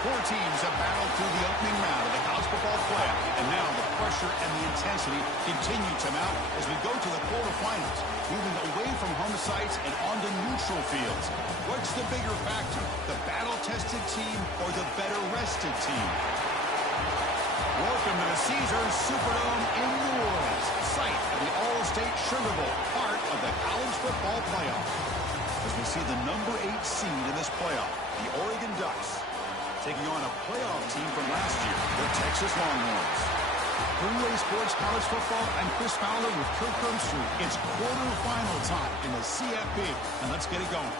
Four teams have battled through the opening round of the college football playoff, and now the pressure and the intensity continue to mount as we go to the quarterfinals, moving away from home sites and onto neutral fields. What's the bigger factor, the battle-tested team or the better-rested team? Welcome to the Caesars Superdome in New Orleans, site of the All-State Sugar Bowl, part of the college football playoff. As we see the number 8 seed in this playoff, the Oregon Ducks, taking on a playoff team from last year, the Texas Longhorns. Greenway Sports College Football, I'm Chris Fowler with Kirk Herbstreit. It's quarterfinal time in the CFP, and let's get it going.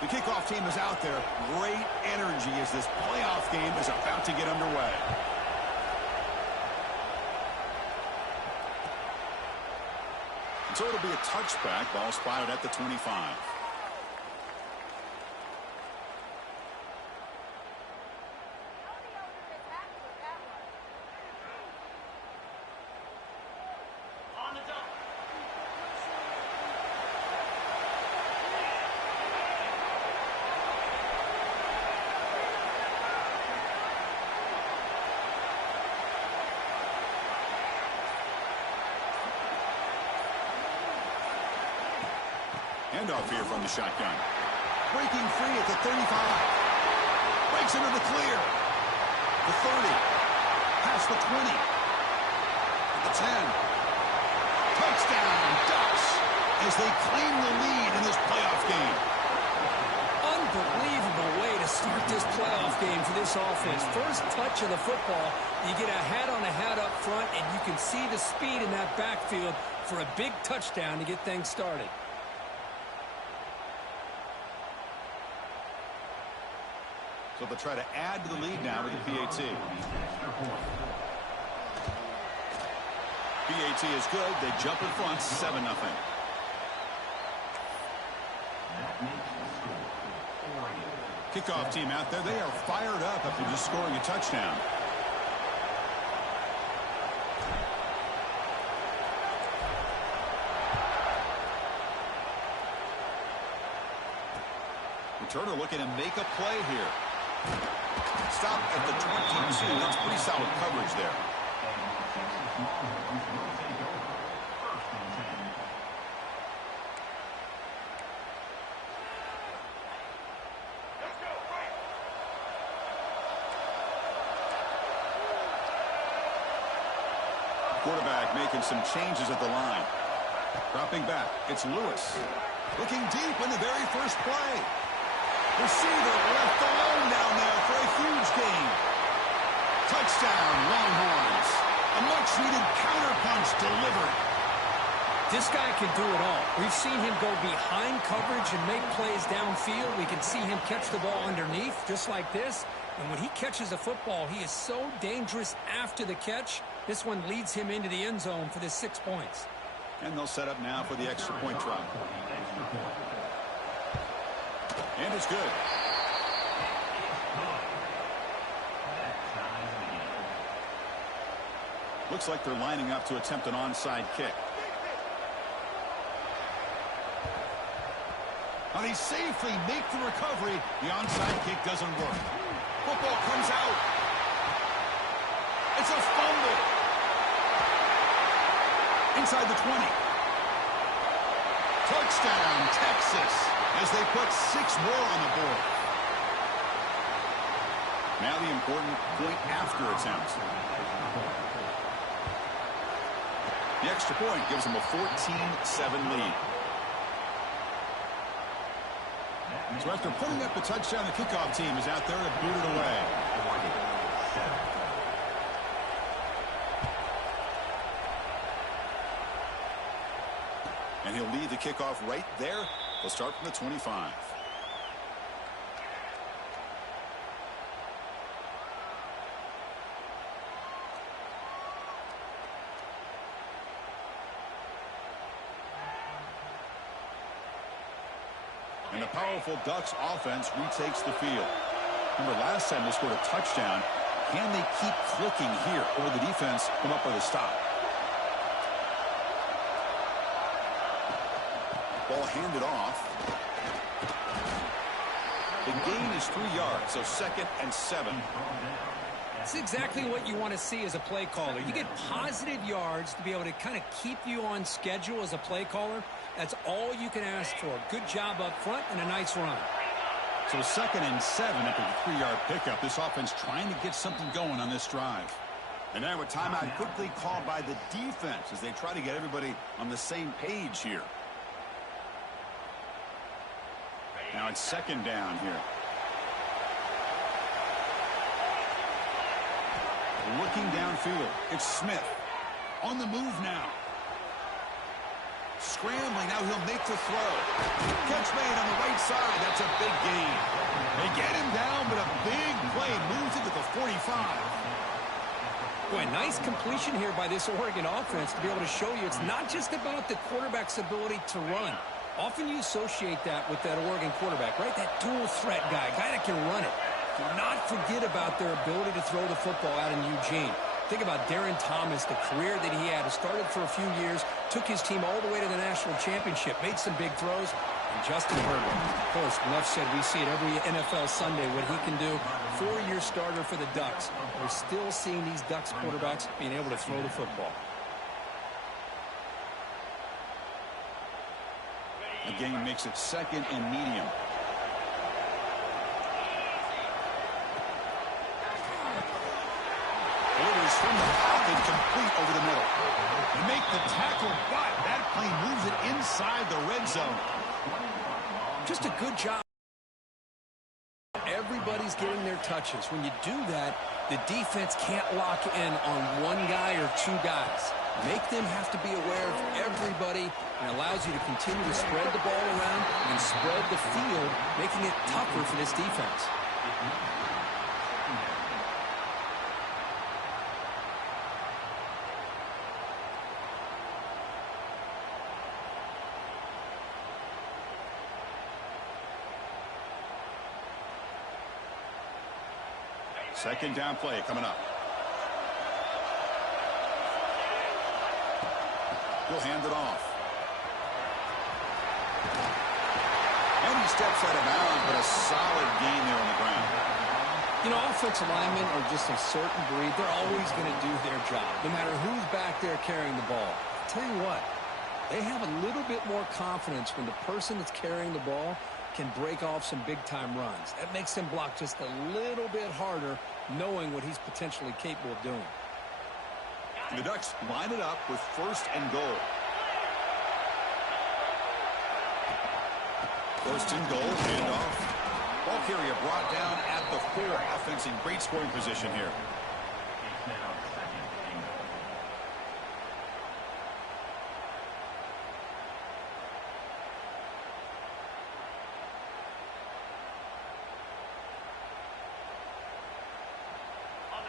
The kickoff team is out there. Great energy as this playoff game is about to get underway. So it'll be a touchback. Ball spotted at the 25. Handoff here from the shotgun. Breaking free at the 35. Breaks into the clear. The 30. Past the 20. The 10. Touchdown, Ducks, as they claim the lead in this playoff game. Unbelievable way to start this playoff game for this offense. First touch of the football, you get a hat on a hat up front, and you can see the speed in that backfield for a big touchdown to get things started. So they'll try to add to the lead now with the PAT. PAT is good. They jump in front, 7-0. Kickoff team out there. They are fired up after just scoring a touchdown. Returner looking to make a play here. Stop at the 22. That's pretty solid coverage there. Quarterback making some changes at the line. Dropping back. It's Lewis. Looking deep in the very first play. Receiver left alone down there for a huge gain. Touchdown, Longhorns. A much-needed counterpunch delivered. This guy can do it all. We've seen him go behind coverage and make plays downfield. We can see him catch the ball underneath, just like this. And when he catches the football, he is so dangerous after the catch. This one leads him into the end zone for the 6 points. And they'll set up now for the extra point try. And it's good. Looks like they're lining up to attempt an onside kick. Now they safely make the recovery. The onside kick doesn't work. Football comes out. It's a fumble. Inside the 20. Touchdown, Texas, as they put 6 more on the board. Now the important point after attempt. The extra point gives them a 14-7 lead. So after putting up the touchdown, the kickoff team is out there to boot it away. And he'll lead the kickoff right there. They'll start from the 25. And the powerful Ducks offense retakes the field. Remember, last time they scored a touchdown. Can they keep clicking here, or will the defense come up with a stop? Ball handed off. The gain is 3 yards, so 2nd and 7. That's exactly what you want to see as a play caller. You get positive yards to be able to kind of keep you on schedule as a play caller. That's all you can ask for. Good job up front and a nice run. So 2nd and 7 after the 3-yard pickup. This offense trying to get something going on this drive. And now a timeout quickly called by the defense as they try to get everybody on the same page here. Now it's 2nd down here. Looking downfield. It's Smith. On the move now. Scrambling. Now he'll make the throw. Catch made on the right side. That's a big gain. They get him down, but a big play moves it to the 45. Boy, nice completion here by this Oregon offense to be able to show you it's not just about the quarterback's ability to run. Often you associate that with that Oregon quarterback, right? That dual threat guy that can run it. Do not forget about their ability to throw the football out in Eugene. Think about Darren Thomas, the career that he had. He started for a few years, took his team all the way to the national championship, made some big throws. And Justin Herbert, of course, enough said, we see it every NFL Sunday what he can do. 4-year starter for the Ducks. We're still seeing these Ducks quarterbacks being able to throw the football. The game makes it 2nd and medium. Delivers from the pocket, complete over the middle. They make the tackle, but that play moves it inside the red zone. Just a good job. Everybody's getting their touches. When you do that, the defense can't lock in on one guy or 2 guys. Make them have to be aware of everybody, and allows you to continue to spread the ball around and spread the field, making it tougher for this defense. Second down play coming up. He'll hand it off. And he steps out of bounds, but a solid gain there on the ground. You know, offensive linemen are just a certain breed. They're always going to do their job, no matter who's back there carrying the ball. I'll tell you what, they have a little bit more confidence when the person that's carrying the ball can break off some big-time runs. That makes them block just a little bit harder, knowing what he's potentially capable of doing. And the Ducks line it up with 1st and goal. 1st and goal, handoff. Ball carrier brought down at the 4. Offense in great scoring position here.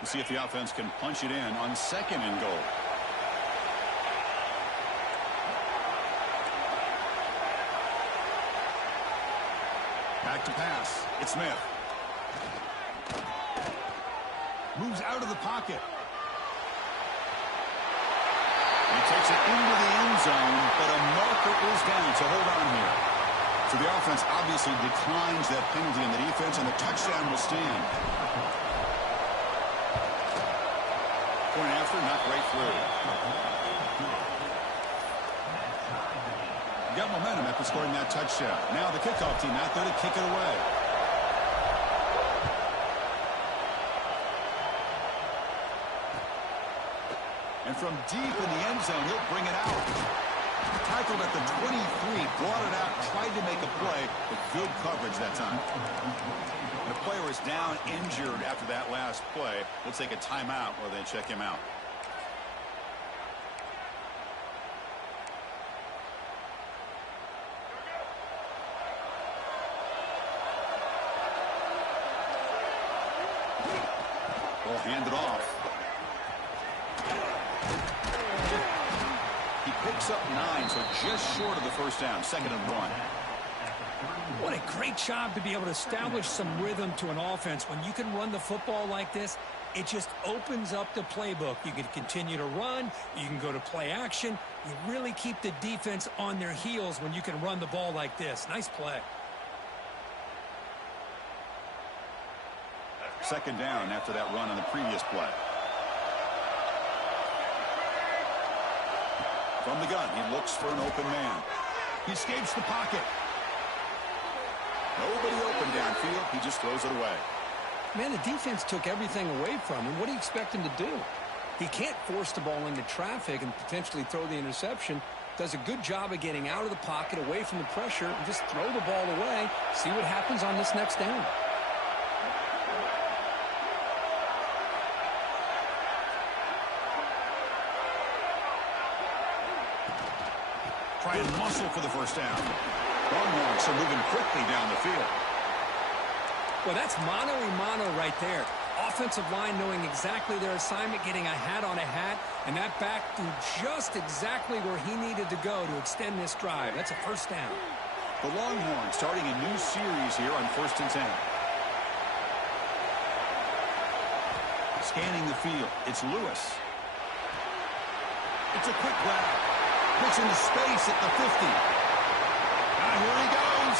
We'll see if the offense can punch it in on 2nd and goal. Back to pass. It's Smith. Moves out of the pocket. He takes it into the end zone, but a marker is down, so hold on here. So the offense obviously declines that penalty in the defense, and the touchdown will stand. Point after, knocked right through. Got momentum after scoring that touchdown. Now the kickoff team out there to kick it away. And from deep in the end zone, he'll bring it out. Tackled at the 23, brought it out, tried to make a play, but good coverage that time. The player is down injured after that last play. We'll take a timeout while they check him out. Ball handed off. He picks up 9, so just short of the 1st down. 2nd and 1. What a great job to be able to establish some rhythm to an offense. When you can run the football like this, it just opens up the playbook. You can continue to run. You can go to play action. You really keep the defense on their heels when you can run the ball like this. Nice play. Second down after that run on the previous play. From the gun, he looks for an open man. He escapes the pocket. Nobody open downfield. He just throws it away. Man, the defense took everything away from him. What do you expect him to do? He can't force the ball into traffic and potentially throw the interception. Does a good job of getting out of the pocket, away from the pressure, and just throw the ball away. See what happens on this next down. Try and muscle for the first down. Longhorns are moving quickly down the field. Well, that's mano-a-mano right there. Offensive line knowing exactly their assignment, getting a hat on a hat, and that back threw just exactly where he needed to go to extend this drive. That's a first down. The Longhorns starting a new series here on 1st and 10. Scanning the field, it's Lewis. It's a quick grab. Puts into space at the 50. Now here he goes.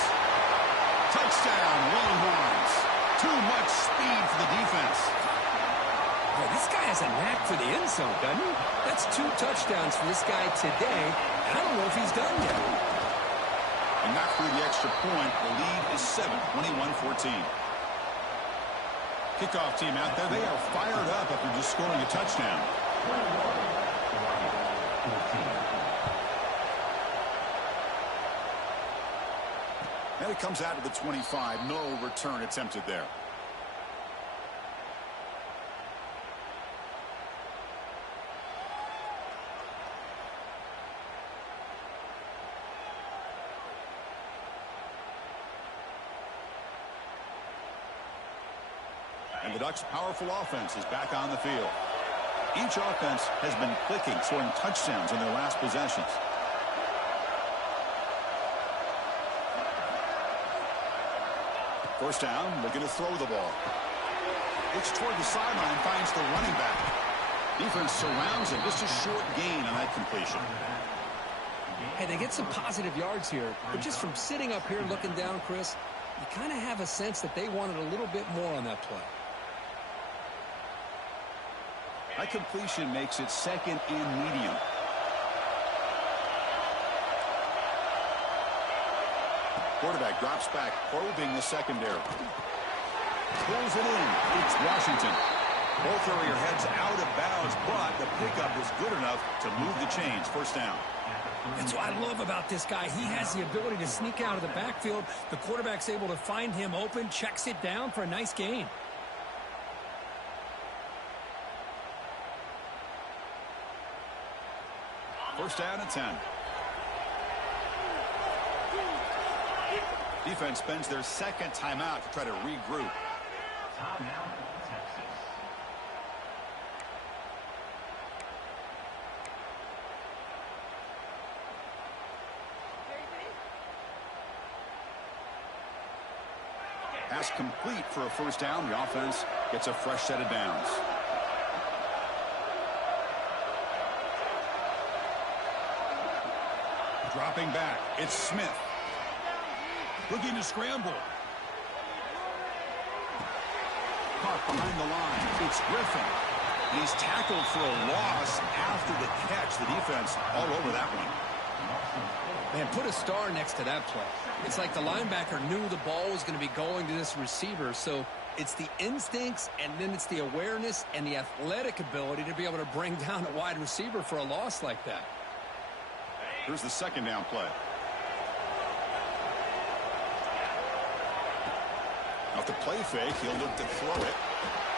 Touchdown, Longhorns. Too much speed for the defense. Well, this guy has a knack for the end zone, doesn't he? That's 2 touchdowns for this guy today. I don't know if he's done yet. And not through the extra point. The lead is 7, 21-14. Kickoff team out there. They are fired up after just scoring a touchdown. And it comes out to the 25. No return attempted there. And the Ducks' powerful offense is back on the field. Each offense has been clicking, scoring touchdowns in their last possessions. First down, looking to throw the ball. Looks toward the sideline, finds the running back. Defense surrounds him. Just a short gain on that completion. Hey, they get some positive yards here, but just from sitting up here looking down, Chris, you kind of have a sense that they wanted a little bit more on that play. That completion makes it 2nd and medium. Quarterback drops back, probing the secondary. Pulls it in. It's Washington. Both area heads out of bounds, but the pickup is good enough to move the chains. First down. That's what I love about this guy. He has the ability to sneak out of the backfield. The quarterback's able to find him open, checks it down for a nice gain. First down and 10. Defense spends their 2nd timeout to try to regroup. Pass complete for a first down. The offense gets a fresh set of downs. Dropping back, it's Smith. Looking to scramble. Caught behind the line. It's Griffin. And he's tackled for a loss after the catch. The defense all over that one. Man, put a star next to that play. It's like the linebacker knew the ball was going to be going to this receiver. So it's the instincts, and then it's the awareness and the athletic ability to be able to bring down a wide receiver for a loss like that. Here's the 2nd down play. Off the play fake, he'll look to throw it.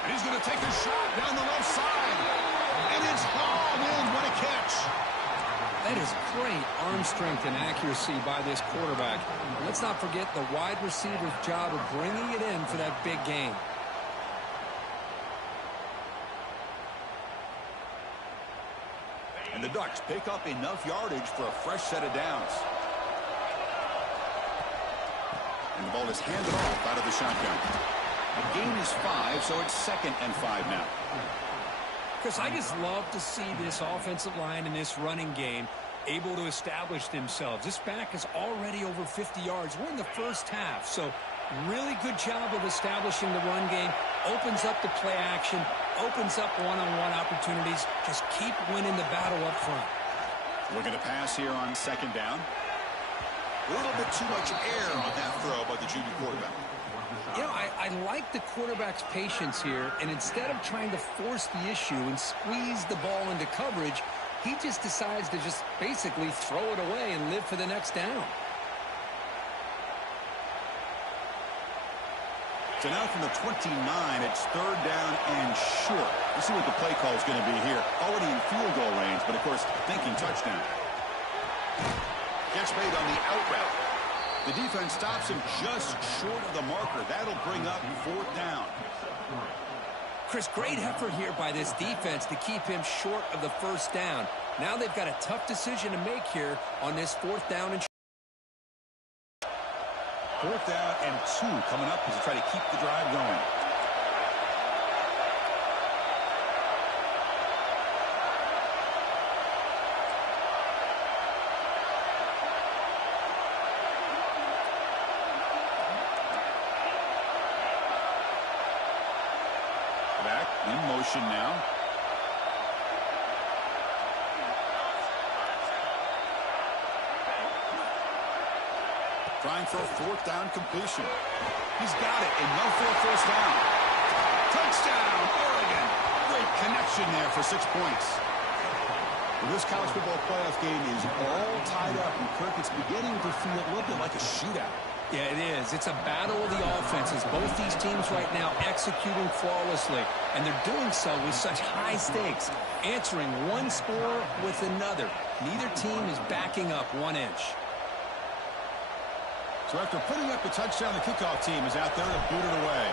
And he's going to take a shot down the left side. And it's hauled in. What a catch. That is great arm strength and accuracy by this quarterback. And let's not forget the wide receiver's job of bringing it in for that big gain. And the Ducks pick up enough yardage for a fresh set of downs. And the ball is handed off out of the shotgun. The gain is 5, so it's 2nd and 5 now. Chris, I just love to see this offensive line in this running game able to establish themselves. This back is already over 50 yards. We're in the first half, so really good job of establishing the run game. Opens up the play action, opens up one-on-one opportunities. Just keep winning the battle up front. Looking to pass here on 2nd down. A little bit too much air on that throw by the junior quarterback. You know, I like the quarterback's patience here, and instead of trying to force the issue and squeeze the ball into coverage, he just decides to just basically throw it away and live for the next down. So now from the 29, it's 3rd down and short. Let's see what the play call is going to be here. Already in field goal range, but of course, thinking touchdown. Catch made on the out route. The defense stops him just short of the marker. That'll bring up 4th down. Chris, great effort here by this defense to keep him short of the 1st down. Now they've got a tough decision to make here on this 4th down and 4th down and 2 coming up as they try to keep the drive going. Back in motion now. Trying for a 4th down completion. He's got it, enough for a 1st down. Touchdown, Oregon. Great connection there for 6 points. Well, this college football playoff game is all tied up, and Kirk, it's beginning to feel a little bit like a shootout. Yeah, it is. It's a battle of the offenses. Both these teams right now executing flawlessly, and they're doing so with such high stakes, answering one score with another. Neither team is backing up 1 inch. So after putting up the touchdown, the kickoff team is out there to boot it away.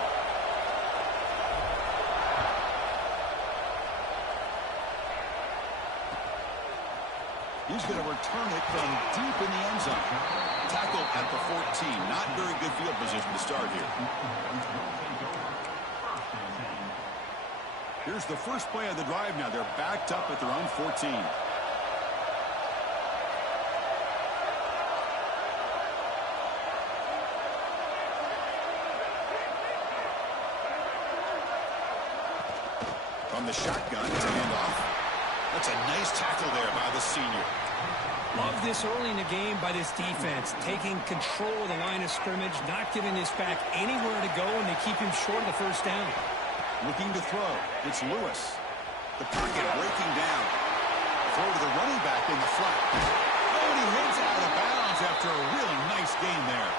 He's going to return it from deep in the end zone. Tackled at the 14. Not very good field position to start here. Here's the first play of the drive now. They're backed up at their own 14. From the shotgun, it's a handoff. That's a nice tackle there by the senior. Love this early in the game by this defense, taking control of the line of scrimmage, not giving this back anywhere to go, and they keep him short of the 1st down. Looking to throw. It's Lewis. The pocket breaking down. Throw to the running back in the flat. Oh, and he hits out of bounds after a really nice gain there.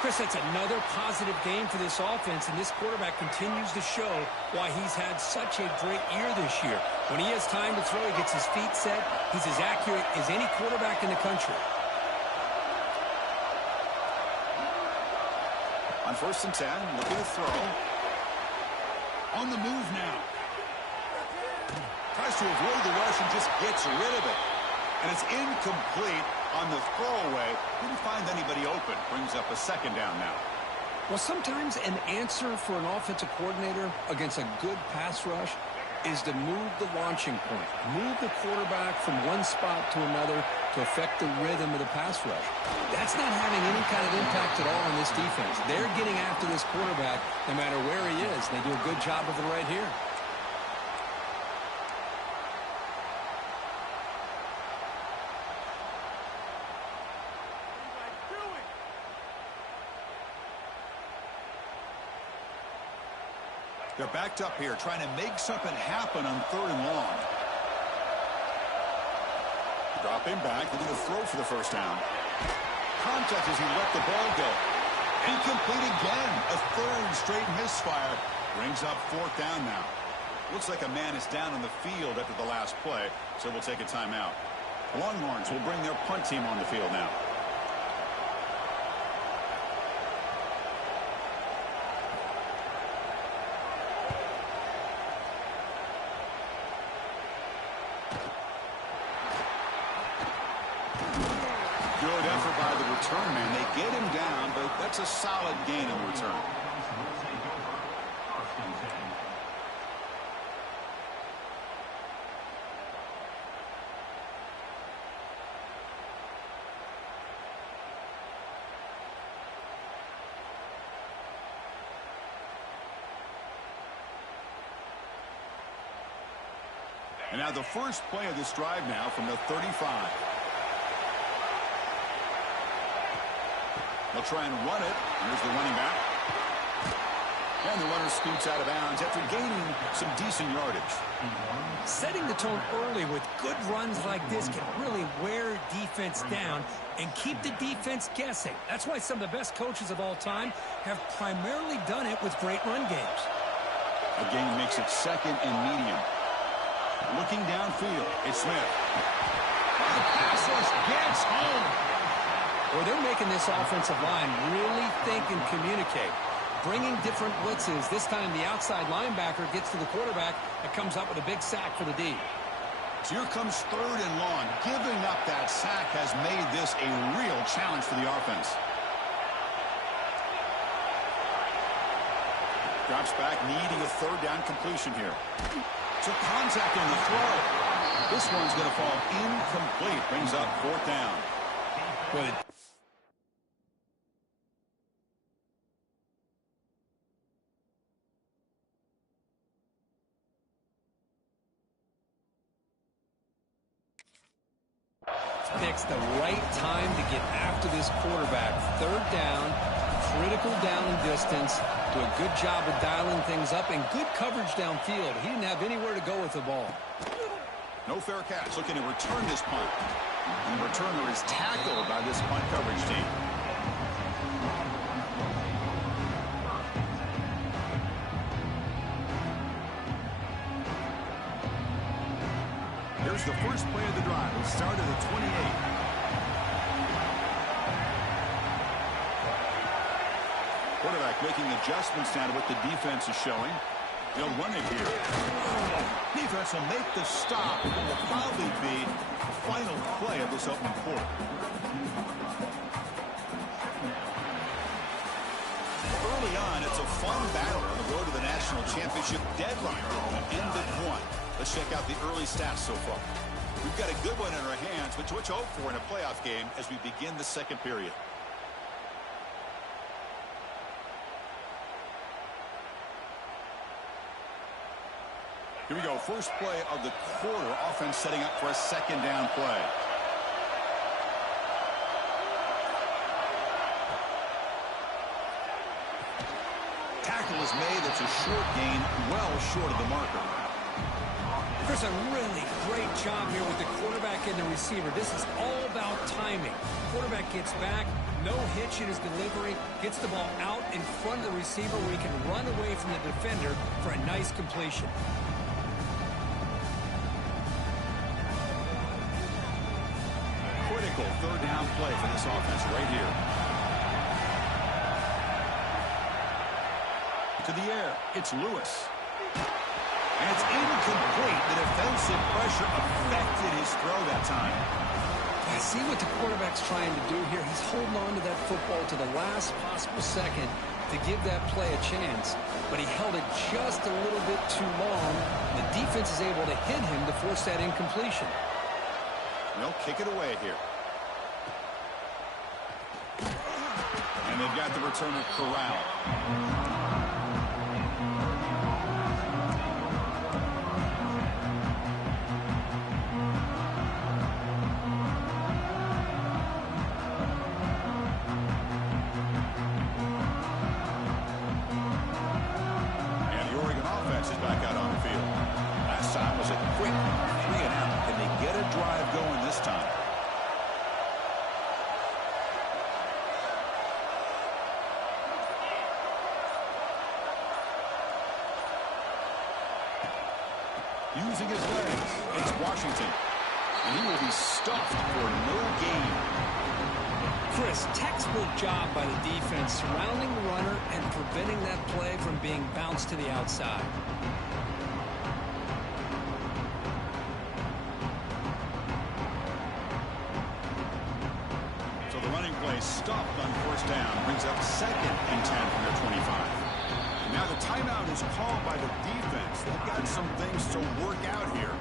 Chris, that's another positive game for this offense, and this quarterback continues to show why he's had such a great year this year. When he has time to throw, he gets his feet set. He's as accurate as any quarterback in the country. On 1st and 10, looking to throw. On the move now. Tries to avoid the rush and just gets rid of it. And it's incomplete on the throwaway. Didn't find anybody open. Brings up a 2nd down now. Well, sometimes an answer for an offensive coordinator against a good pass rush is to move the launching point. Move the quarterback from one spot to another to affect the rhythm of the pass rush. That's not having any kind of impact at all on this defense. They're getting after this quarterback no matter where he is. They do a good job of it right here. They're backed up here, trying to make something happen on 3rd and long. Drop him back, looking to throw for the 1st down. Contact as he let the ball go. Incomplete again. A 3rd straight misfire. Brings up 4th down now. Looks like a man is down on the field after the last play, so we'll take a timeout. Longhorns will bring their punt team on the field now. return man. They get him down, but that's a solid gain in return. And now the first play of this drive now from the 35. They'll try and run it. Here's the running back. And the runner scoots out of bounds after gaining some decent yardage. Setting the tone early with good runs like this can really wear defense down and keep the defense guessing. That's why some of the best coaches of all time have primarily done it with great run games. A gain makes it second and medium. Looking downfield, it's Smith. The pass rush gets home. Well, they're making this offensive line really think and communicate. Bringing different blitzes. This time the outside linebacker gets to the quarterback and comes up with a big sack for the D. So here comes third and long. Giving up that sack has made this a real challenge for the offense. Drops back, needing a third down completion here. Took contact on the throw. This one's going to fall incomplete. Brings up fourth down. Good. Picks the right time to get after this quarterback. Third down, critical down and distance. Do a good job of dialing things up and good coverage downfield. He didn't have anywhere to go with the ball. No fair catch. Looking to return this punt. And the returner is tackled by this punt coverage team. Here's the first play of the drive. It started at 28. Quarterback making adjustments now to what the defense is showing. They'll run it here. Defense will make the stop. It will probably be the final play of this opening quarter. Early on, it's a fun battle on the road to the national championship deadline. The end of one. Let's check out the early stats so far. We've got a good one in our hands, but what you hope for in a playoff game as we begin the second period. Here we go. First play of the quarter. Offense setting up for a second down play. Tackle is made. It's a short gain, well short of the marker. There's a really great job here with the quarterback and the receiver. This is all about timing. Quarterback gets back, no hitch in his delivery, gets the ball out in front of the receiver where he can run away from the defender for a nice completion. Critical third down play for this offense right here. To the air, it's Lewis. And it's incomplete. The defensive pressure affected his throw that time. I see what the quarterback's trying to do here. He's holding on to that football to the last possible second to give that play a chance. But he held it just a little bit too long. The defense is able to hit him to force that incompletion. They'll kick it away here. And they've got the returner corralled. Using his legs, it's Washington. And he will be stuffed for no gain. Chris, textbook job by the defense surrounding the runner and preventing that play from being bounced to the outside. So the running play stopped on first down. Brings up 2nd and 10 from their 25. Now the timeout is called by the defense. They've got some things to work out here.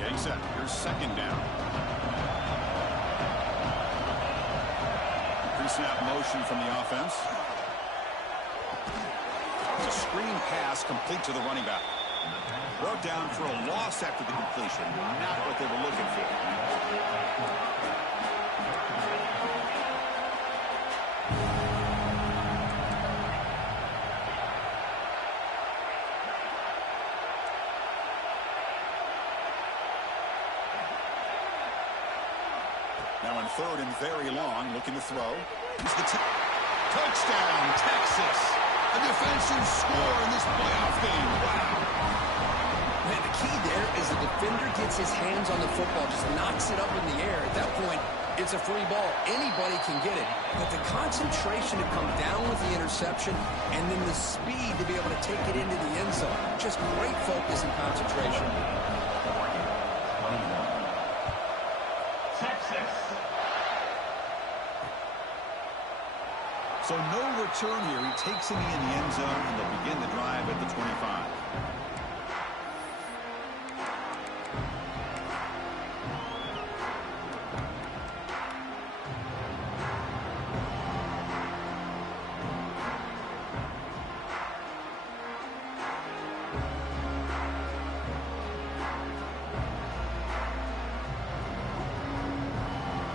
Getting set. Here's 2nd down. Pre-snap motion from the offense. It's a screen pass complete to the running back. Brought down for a loss after the completion. Not what they were looking for. Now in 3rd and very long, looking to throw. He's the touchdown, Texas. A defensive score in this playoff game. Wow. Man, the key there is the defender gets his hands on the football, just knocks it up in the air. At that point, it's a free ball. Anybody can get it. But the concentration to come down with the interception and then the speed to be able to take it into the end zone. Just great focus and concentration. Texas. So no return here. He takes him in the end zone, and they'll begin the drive at the 25.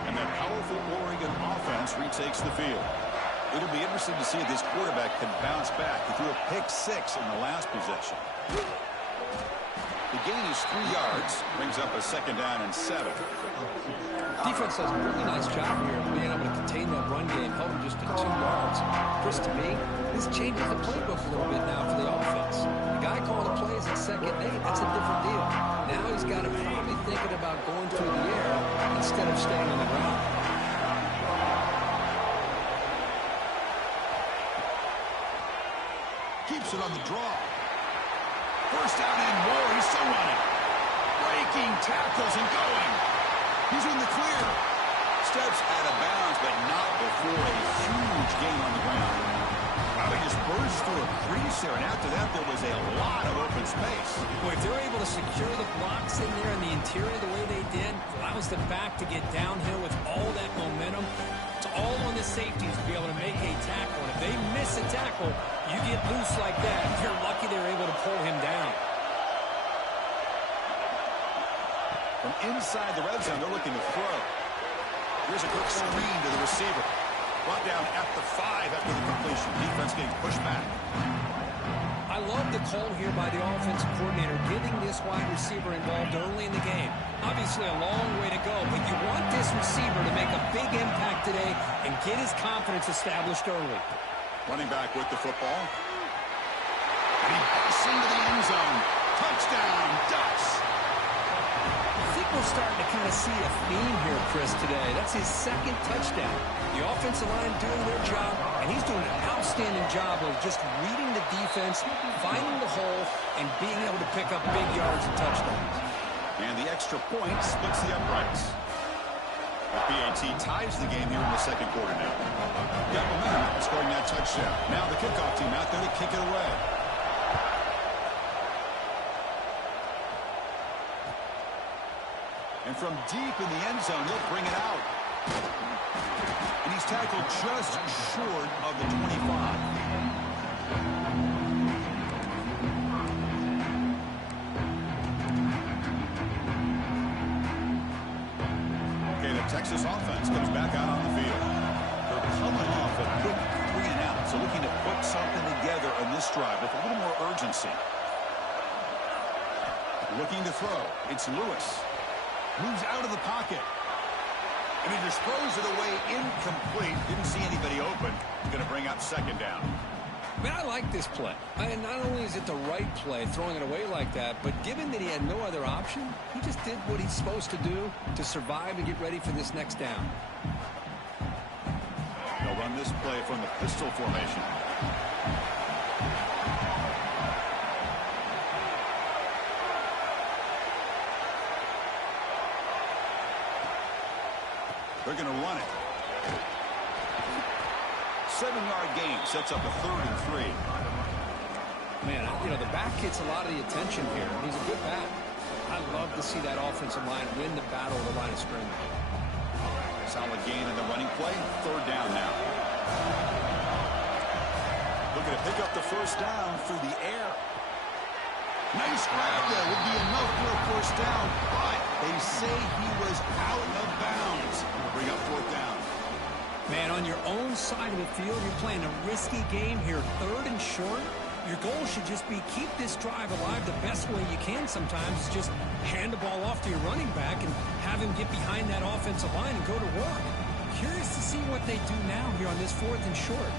And that powerful Oregon offense retakes the field. It'll be interesting to see if this quarterback can bounce back. He threw a pick-6 in the last possession. The gain is 3 yards, brings up a 2nd down and 7. Defense does a really nice job here of being able to contain that run game, held him just to 2 yards. Chris, to me, this changes the playbook a little bit now for the offense. The guy calling the plays at 2nd and 8, that's a different deal. Now he's got to probably thinking about going through the air instead of staying on the ground. Keeps it on the draw. First down and more. He's still running. Breaking tackles and going. He's in the clear. Steps out of bounds, but not before a huge gain on the ground. Wow, he just burst through a crease there, and after that, there was a lot of open space. Boy, if they're able to secure the blocks in there in the interior the way they did, allows the back to get downhill with all that momentum. It's all on the safeties to be able to make a tackle. And if they miss a tackle, you get loose like that. You're lucky they're able to pull him down. From inside the red zone, they're looking to throw. Here's a quick screen to the receiver. Brought down at the 5 after the completion. Defense getting pushed back. I love the call here by the offensive coordinator, getting this wide receiver involved early in the game. Obviously a long way to go, but you want this receiver to make a big impact today and get his confidence established early. Running back with the football. And he busts into the end zone. Touchdown, Ducks. I think we're starting to kind of see a theme here, Chris, today. That's his 2nd touchdown. The offensive line doing their job, and he's doing an outstanding job of just reading the defense, finding the hole, and being able to pick up big yards and touchdowns. And the extra point splits the uprights. The PAT ties the game here in the 2nd quarter now. Got momentum scoring that touchdown. Now the kickoff team out there to kick it away. And from deep in the end zone, they'll bring it out. And he's tackled just short of the 25. Okay, the Texas offense comes back out on the field. They're coming off a quick 3 and out, so looking to put something together on this drive with a little more urgency. Looking to throw. It's Lewis. Moves out of the pocket. And he just throws it away incomplete. Didn't see anybody open. Going to bring up 2nd down. Man, I like this play. And not only is it the right play, throwing it away like that, but given that he had no other option, he just did what he's supposed to do to survive and get ready for this next down. They'll run this play from the pistol formation. They're going to run it. 7-yard gain sets up a 3rd and 3. Man, you know, the back gets a lot of the attention here. He's a good back. I love to see that offensive line win the battle of the line of scrimmage. Solid gain in the running play. 3rd down now. Looking to pick up the 1st down through the air. Nice grab there. Would be enough for a 1st down, but they say he was out of bounds. Bring up 4th down. Man, on your own side of the field, you're playing a risky game here. 3rd and short. Your goal should just be keep this drive alive the best way you can sometimes. Is just hand the ball off to your running back and have him get behind that offensive line and go to work. Curious to see what they do now here on this 4th and short.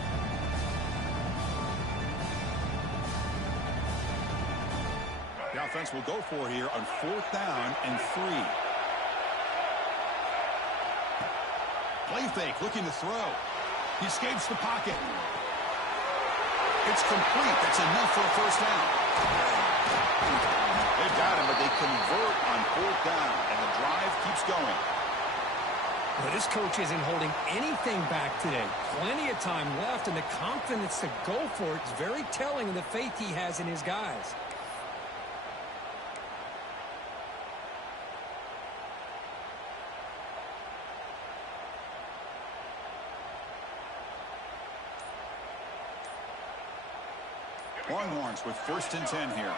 The offense will go for here on 4th down and 3. Play fake, looking to throw. He escapes the pocket. It's complete. That's enough for a 1st down. They've got him, but they convert on 4th down, and the drive keeps going. Well, this coach isn't holding anything back today. Plenty of time left, and the confidence to go for it is very telling of the faith he has in his guys. Longhorns with 1st and 10 here.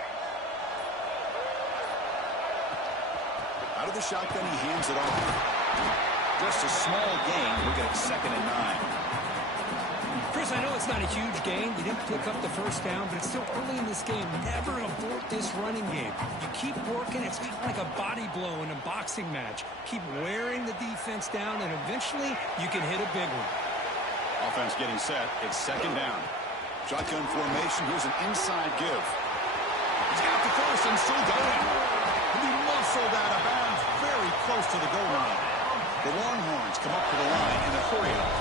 Out of the shotgun, he hands it off. Just a small gain. We're getting 2nd and 9. Chris, I know it's not a huge gain. You didn't pick up the 1st down, but it's still early in this game. Never abort this running game. You keep working. It's kind of like a body blow in a boxing match. Keep wearing the defense down, and eventually you can hit a big one. Offense getting set. It's 2nd down. Shotgun formation. Here's an inside give. He's got the 1st and still going. He muscled out of bounds very close to the goal line. The Longhorns come up to the line in a hurry-up.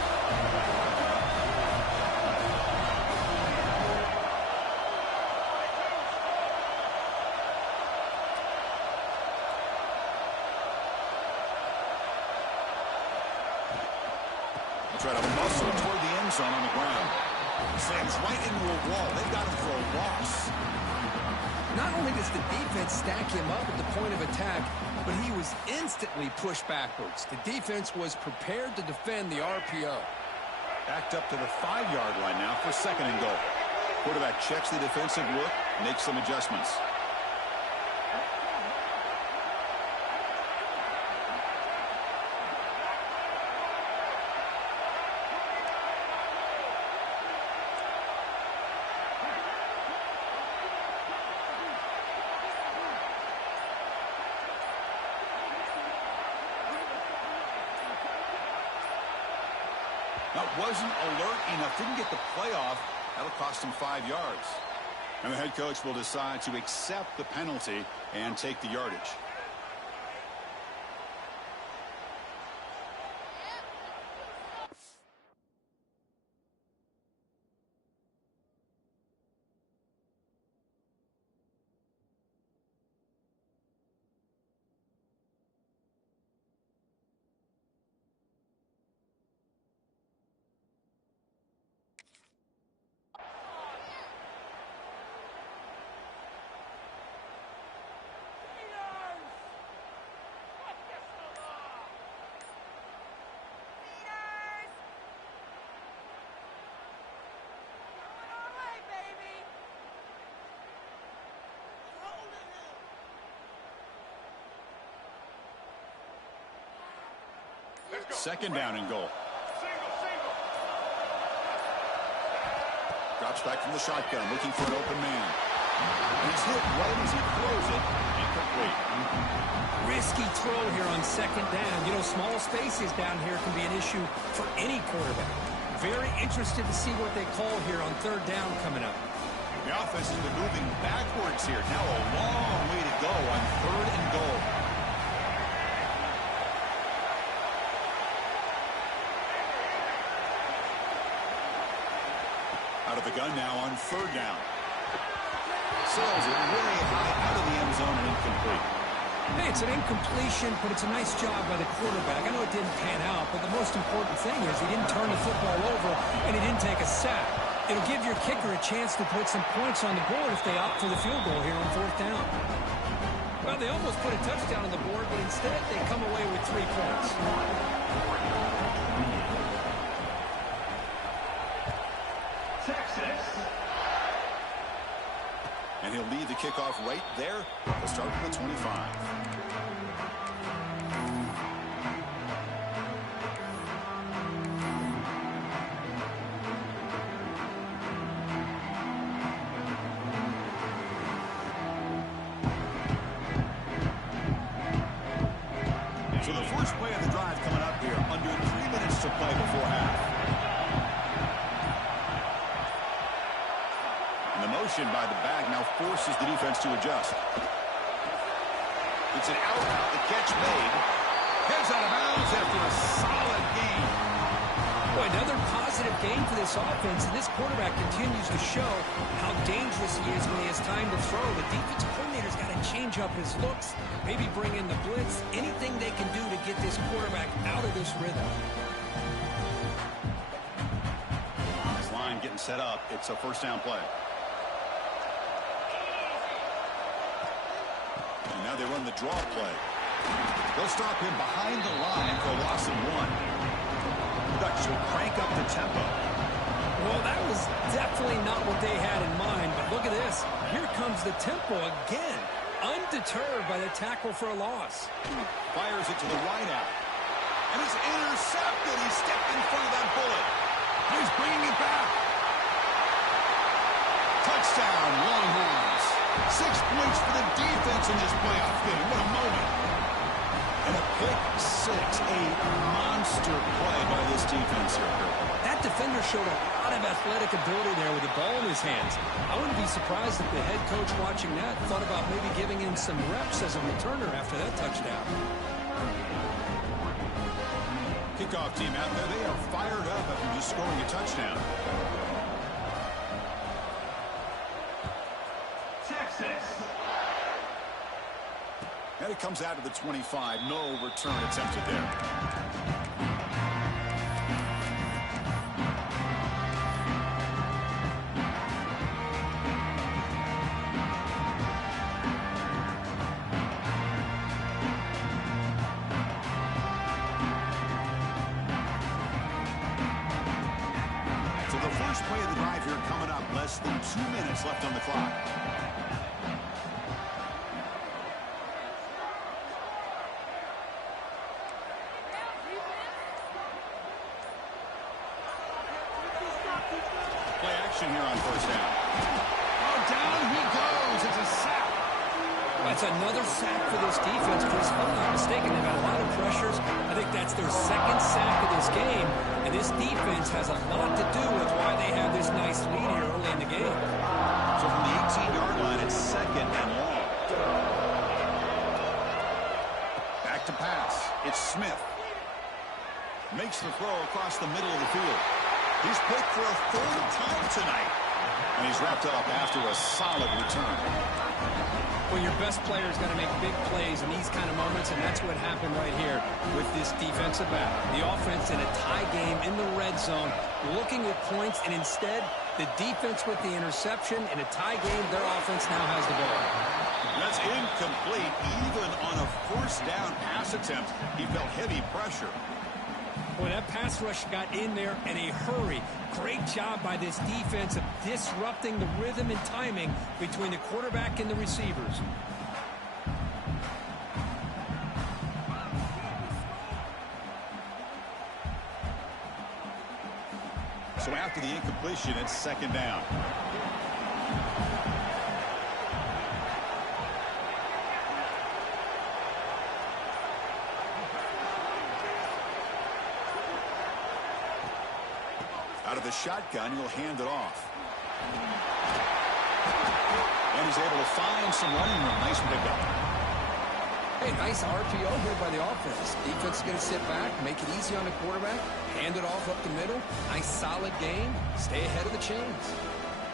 Try to muscle toward the end zone on the ground. Slams right into a wall. They've got him for a loss. Not only does the defense stack him up at the point of attack, but he was instantly pushed backwards. The defense was prepared to defend the RPO. Backed up to the 5-yard line now for 2nd and goal. Quarterback checks the defensive look, makes some adjustments. That wasn't alert enough. Didn't get the playoff. That'll cost him 5 yards. And the head coach will decide to accept the penalty and take the yardage. Second down and goal. Drops back from the shotgun, looking for an open man. And he's hit right as he throws it. Incomplete. Risky throw here on 2nd down. You know, small spaces down here can be an issue for any quarterback. Very interested to see what they call here on 3rd down coming up. The offense has been moving backwards here. Now a long way to go on 3rd and goal. Out of the gun now on 3rd down. Sails it way high out of the end zone and incomplete. Hey, it's an incompletion, but it's a nice job by the quarterback. I know it didn't pan out, but the most important thing is he didn't turn the football over and he didn't take a sack. It'll give your kicker a chance to put some points on the board if they opt for the field goal here on 4th down. Well, they almost put a touchdown on the board, but instead they come away with 3 points. Texas. And he'll lead the kickoff right there. They'll start from the 25. So the first play of the drive coming up here. Under 3 minutes to play before half. The motion by the back now forces the defense to adjust. It's an out route. The catch made. Heads out of bounds after a solid gain. Boy, another positive gain for this offense, and this quarterback continues to show how dangerous he is when he has time to throw. The defensive coordinator's got to change up his looks, maybe bring in the blitz, anything they can do to get this quarterback out of this rhythm. This line getting set up. It's a 1st down play. And now they run the draw play. They'll stop him behind the line for a loss of 1. Ducks will crank up the tempo. Well, that was definitely not what they had in mind, but look at this. Here comes the tempo again, undeterred by the tackle for a loss. Fires it to the right out. And it's intercepted. He stepped in front of that bullet. He's bringing it back. Touchdown, Longhorns. 6 points for the defense in this playoff game. What a moment. And a pick 6, a monster play by this defense here. That defender showed a lot of athletic ability there with the ball in his hands. I wouldn't be surprised if the head coach watching that thought about maybe giving him some reps as a returner after that touchdown. Kickoff team out there, they are fired up after just scoring a touchdown. Texas. And it comes out of the 25. No return attempted there. So the first play of the drive here coming up. Less than 2 minutes left on the clock. Here on 1st down. Oh, down he goes. It's a sack. That's another sack for this defense, Chris. If I'm not mistaken, they've had a lot of pressures. I think that's their 2nd sack of this game, and this defense has a lot to do with why they have this nice lead here early in the game. So from the 18-yard line, it's 2nd and long. Back to pass. It's Smith. Makes the throw across the middle of the field. He's picked for a 3rd time tonight. And he's wrapped up after a solid return. Well, your best player is going to make big plays in these kind of moments, and that's what happened right here with this defensive back. The offense in a tie game in the red zone, looking at points, and instead, the defense with the interception. In a tie game, their offense now has the ball. That's incomplete. Even on a 1st down pass attempt, he felt heavy pressure. Boy, that pass rush got in there in a hurry. Great job by this defense of disrupting the rhythm and timing between the quarterback and the receivers. So after the incompletion, it's 2nd down. Out of the shotgun, he'll hand it off. And he's able to find some running room. Nice pickup. Hey, nice RPO here by the offense. Defense is going to sit back, make it easy on the quarterback, hand it off up the middle. Nice solid game. Stay ahead of the chains.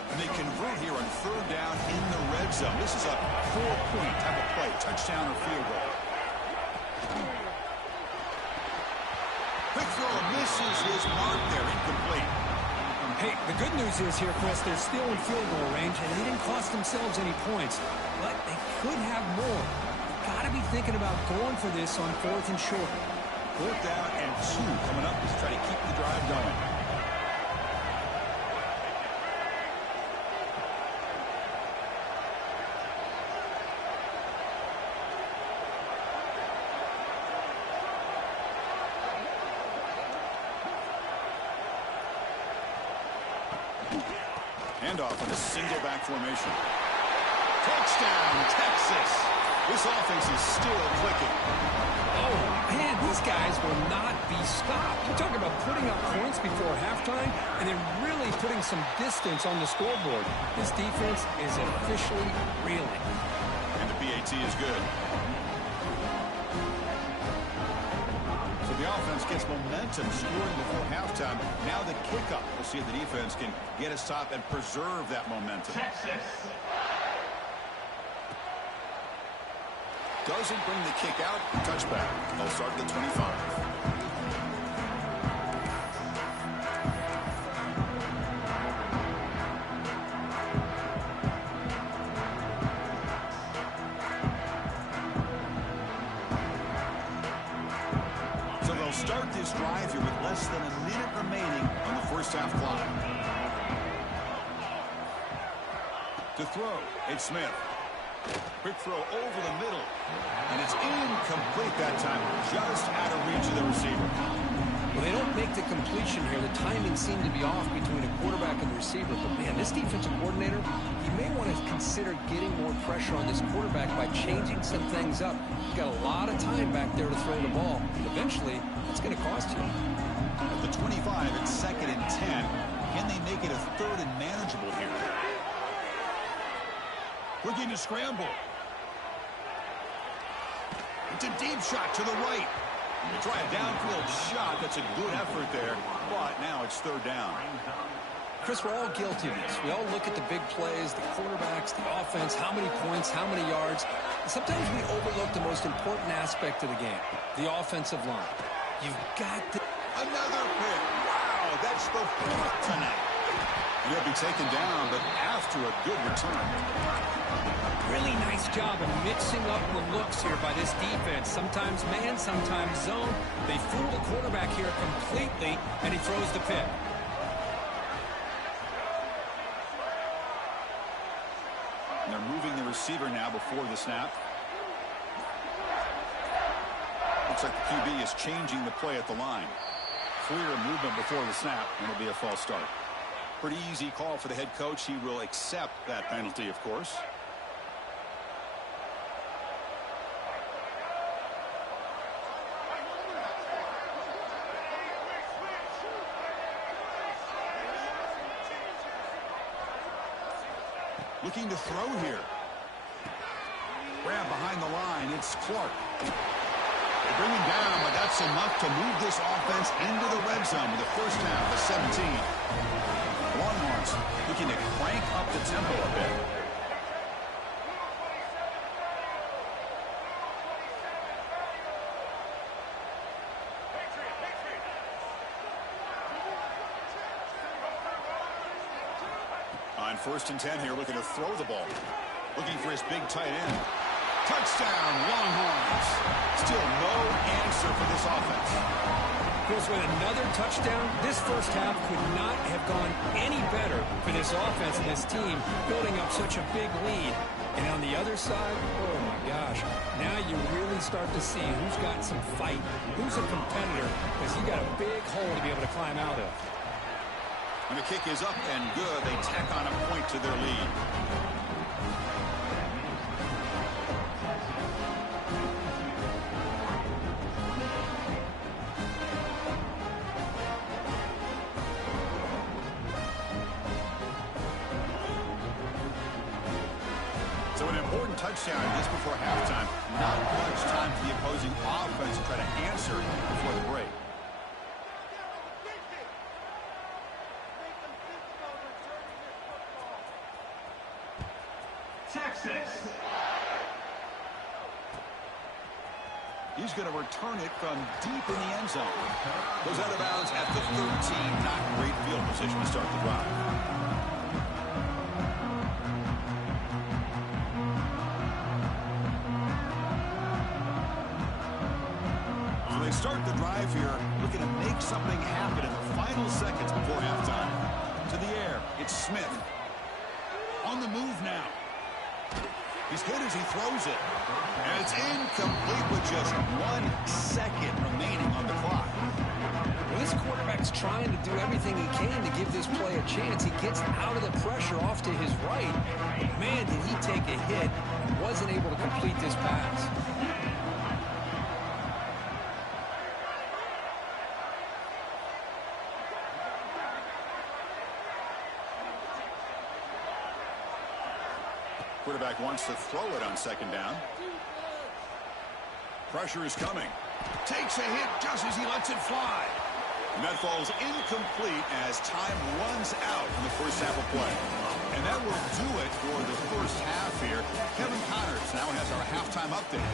And they convert here on third down in the red zone. This is a 4-point type of play, touchdown or field goal. Quick throw misses his mark there, incomplete. Hey, the good news is here, Chris, they're still in field goal range, and they didn't cost themselves any points. But they could have more. Got to be thinking about going for this on 4th and short. 4th down and 2 coming up to try to keep the drive going. Handoff in a single back formation. Touchdown, Texas. This offense is still clicking. Oh, man, these guys will not be stopped. You talk about putting up points before halftime and then really putting some distance on the scoreboard. This defense is officially reeling. And the PAT is good. So the offense gets momentum scoring before halftime. Now the kickoff. We'll see if the defense can get a stop and preserve that momentum. Texas. Doesn't bring the kick out. Touchback. They'll start at the 25. So they'll start this drive here with less than a minute remaining on the first half clock. To throw, it's Smith. Quick throw over the middle. And it's incomplete that time, just out of reach of the receiver. Well, they don't make the completion here. The timing seemed to be off between a quarterback and the receiver. But, man, this defensive coordinator, he may want to consider getting more pressure on this quarterback by changing some things up. He's got a lot of time back there to throw the ball. Eventually, it's going to cost you. At the 25, it's 2nd and 10. Can they make it a 3rd and manageable here? Looking to scramble. It's a deep shot to the right. They try a downfield shot. That's a good effort there. But now it's 3rd down. Chris, we're all guilty of this. We all look at the big plays, the quarterbacks, the offense, how many points, how many yards. And sometimes we overlook the most important aspect of the game, the offensive line. You've got to... Another pick. Wow, that's the 4th tonight. And he'll be taken down, but after a good return. Really nice job of mixing up the looks here by this defense. Sometimes man, sometimes zone. They fool the quarterback here completely, and he throws the pick. And they're moving the receiver now before the snap. Looks like the QB is changing the play at the line. Clear movement before the snap, and it'll be a false start. Pretty easy call for the head coach. He will accept that penalty, of course. Looking to throw here. Grab behind the line. It's Clark. They bring him down, but that's enough to move this offense into the red zone with the first half of 17. Longhorns looking to crank up the tempo a bit. On 1st and 10 here, looking to throw the ball. Looking for his big tight end. Touchdown, Longhorns. Still no answer for this offense. Chris, with another touchdown, this first half could not have gone any better for this offense and this team, building up such a big lead. And on the other side, oh my gosh, now you really start to see who's got some fight, who's a competitor, because you got a big hole to be able to climb out of. And the kick is up and good. They tack on a point to their lead. So an important touchdown just before halftime. Not much time for the opposing offense to try to answer before the break. Texas. He's going to return it from deep in the end zone. Goes out of bounds at the 13. Not great field position to start the drive. So they start the drive here, looking to make something happen in the final seconds before halftime. To the air, it's Smith. On the move now. He's hit as he throws it. And it's incomplete with just 1 second remaining on the clock. Well, this quarterback's trying to do everything he can to give this play a chance. He gets out of the pressure off to his right. Man, did he take a hit and wasn't able to complete this pass. Quarterback wants to throw it on second down. Pressure is coming. Takes a hit just as he lets it fly. And that falls incomplete as time runs out in the first half of play. And that will do it for the first half here. Kevin Connors now has our halftime update.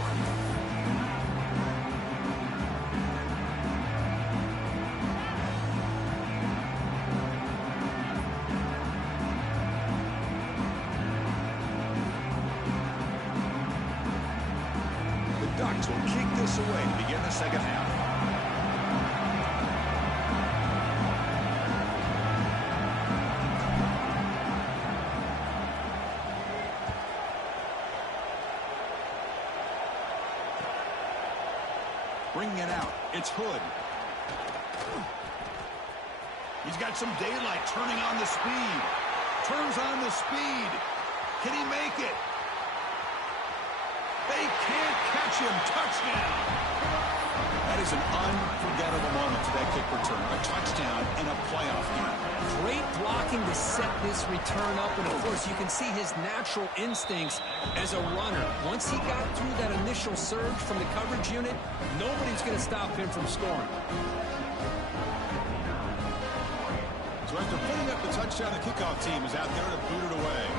Ducks will kick this away to begin the second half. Bringing it out, it's Hood. He's got some daylight, turning on the speed. Turns on the speed. Can he make it? They can't catch him. Touchdown. That is an unforgettable moment to that kick return. A touchdown in a playoff game. Great blocking to set this return up. And, of course, you can see his natural instincts as a runner. Once he got through that initial surge from the coverage unit, nobody's going to stop him from scoring. So after putting up the touchdown, the kickoff team is out there to boot it away.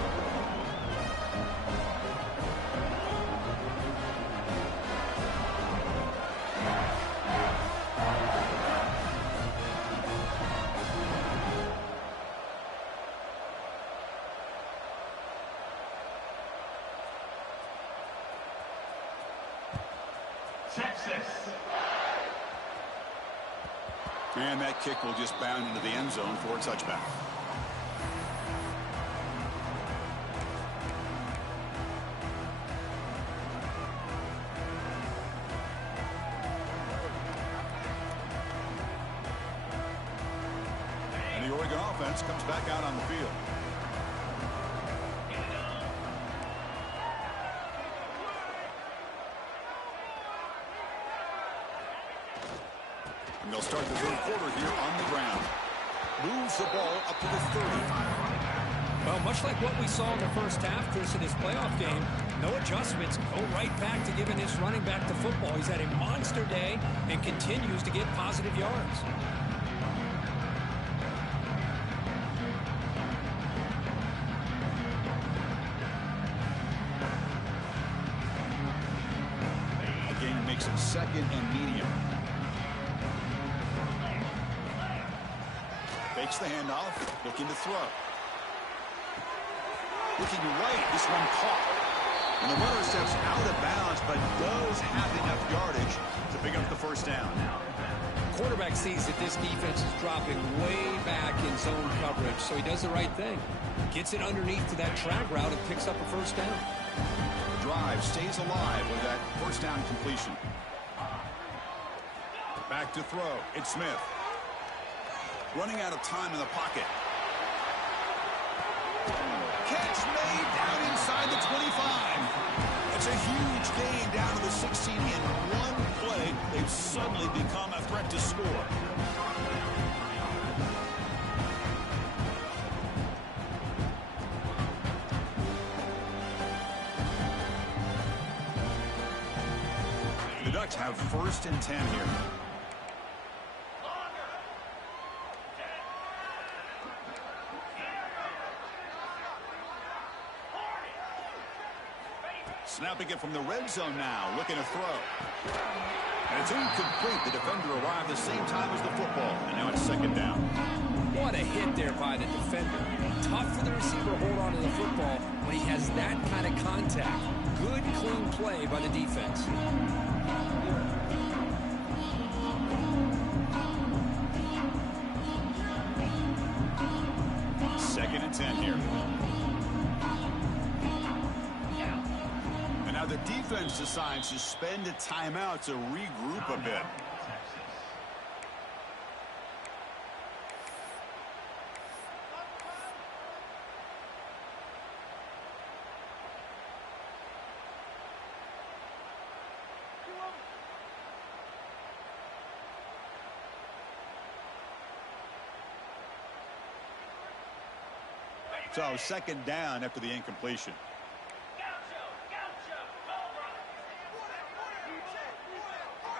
Texas. And that kick will just bound into the end zone for a touchback. And the Oregon offense comes back out on the field. And they'll start the third quarter here on the ground. Moves the ball up to the 30. Well, much like what we saw in the first half, Chris, in his playoff game, no adjustments. Go right back to giving his running back the football. He's had a monster day and continues to get positive yards. Again, makes it second and medium. Fakes the handoff, looking to throw. Looking right, this one caught. And the runner steps out of bounds, but does have enough yardage to pick up the first down. Quarterback sees that this defense is dropping way back in zone coverage, so he does the right thing. Gets it underneath to that track route and picks up a first down. The drive stays alive with that first down completion. Back to throw. It's Smith. Running out of time in the pocket. Catch made down inside the 25. It's a huge gain down to the 16 in one play. They've suddenly become a threat to score. Ducks have 1st and 10 here. Snapping it from the red zone now, looking to throw. And it's incomplete. The defender arrived the same time as the football, and now it's 2nd down. What a hit there by the defender. Tough for the receiver to hold on to the football when he has that kind of contact. Good, clean play by the defense. 2nd and 10 here. And now the defense decides to spend a timeout to regroup a bit. So 2nd down after the incompletion.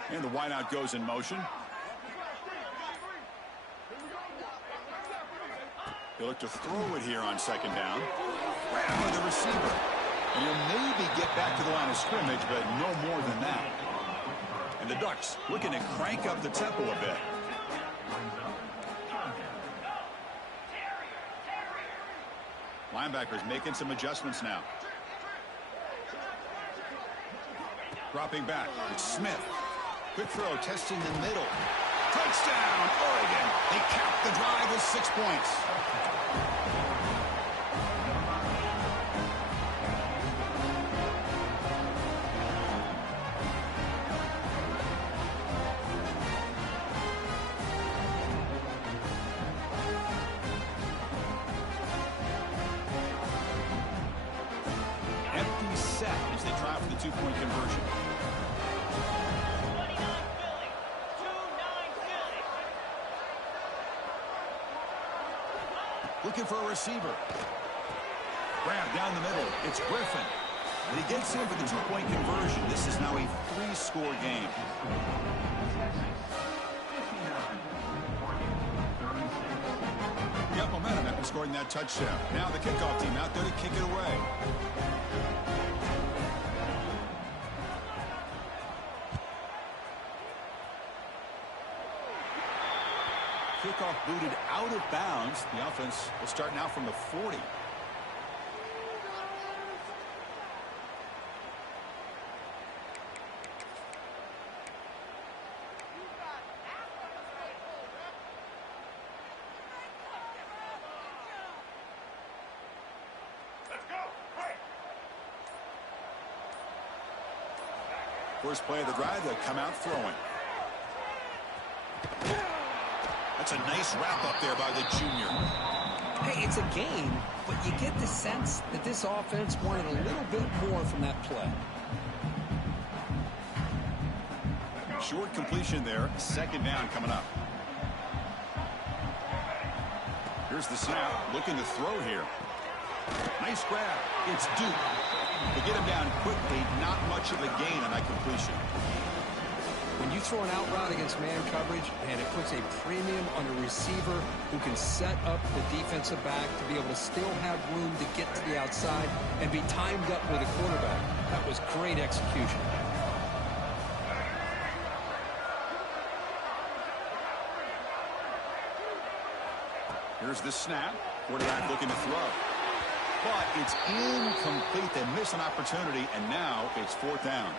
And the wideout goes in motion. He'll look to throw it here on 2nd down. Grab by the receiver. And he'll maybe get back to the line of scrimmage, but no more than that. And the Ducks looking to crank up the tempo a bit. Linebackers making some adjustments now. Dropping back. It's Smith. Quick throw, testing the middle. Touchdown, Oregon. They cap the drive with 6 points. Empty set as they try for the 2-point conversion. Looking for a receiver. Grab down the middle. It's Griffin. And he gets in for the 2-point conversion. This is now a 3-score game. He got momentum after scoring that touchdown. Now the kickoff team out there to kick it away. Kickoff booted out of bounds. The offense will start now from the 40. First play of the drive, they'll come out throwing. That's a nice wrap up there by the junior. Hey, it's a game, but you get the sense that this offense wanted a little bit more from that play. Short completion there. 2nd down coming up. Here's the snap. Looking to throw here. Nice grab. It's Duke. They get him down quickly. Not much of a gain on that completion. When you throw an out route against man coverage, and it puts a premium on a receiver who can set up the defensive back to be able to still have room to get to the outside and be timed up with a quarterback. That was great execution. Here's the snap. Quarterback looking to throw. But it's incomplete. They miss an opportunity, and now it's 4th down.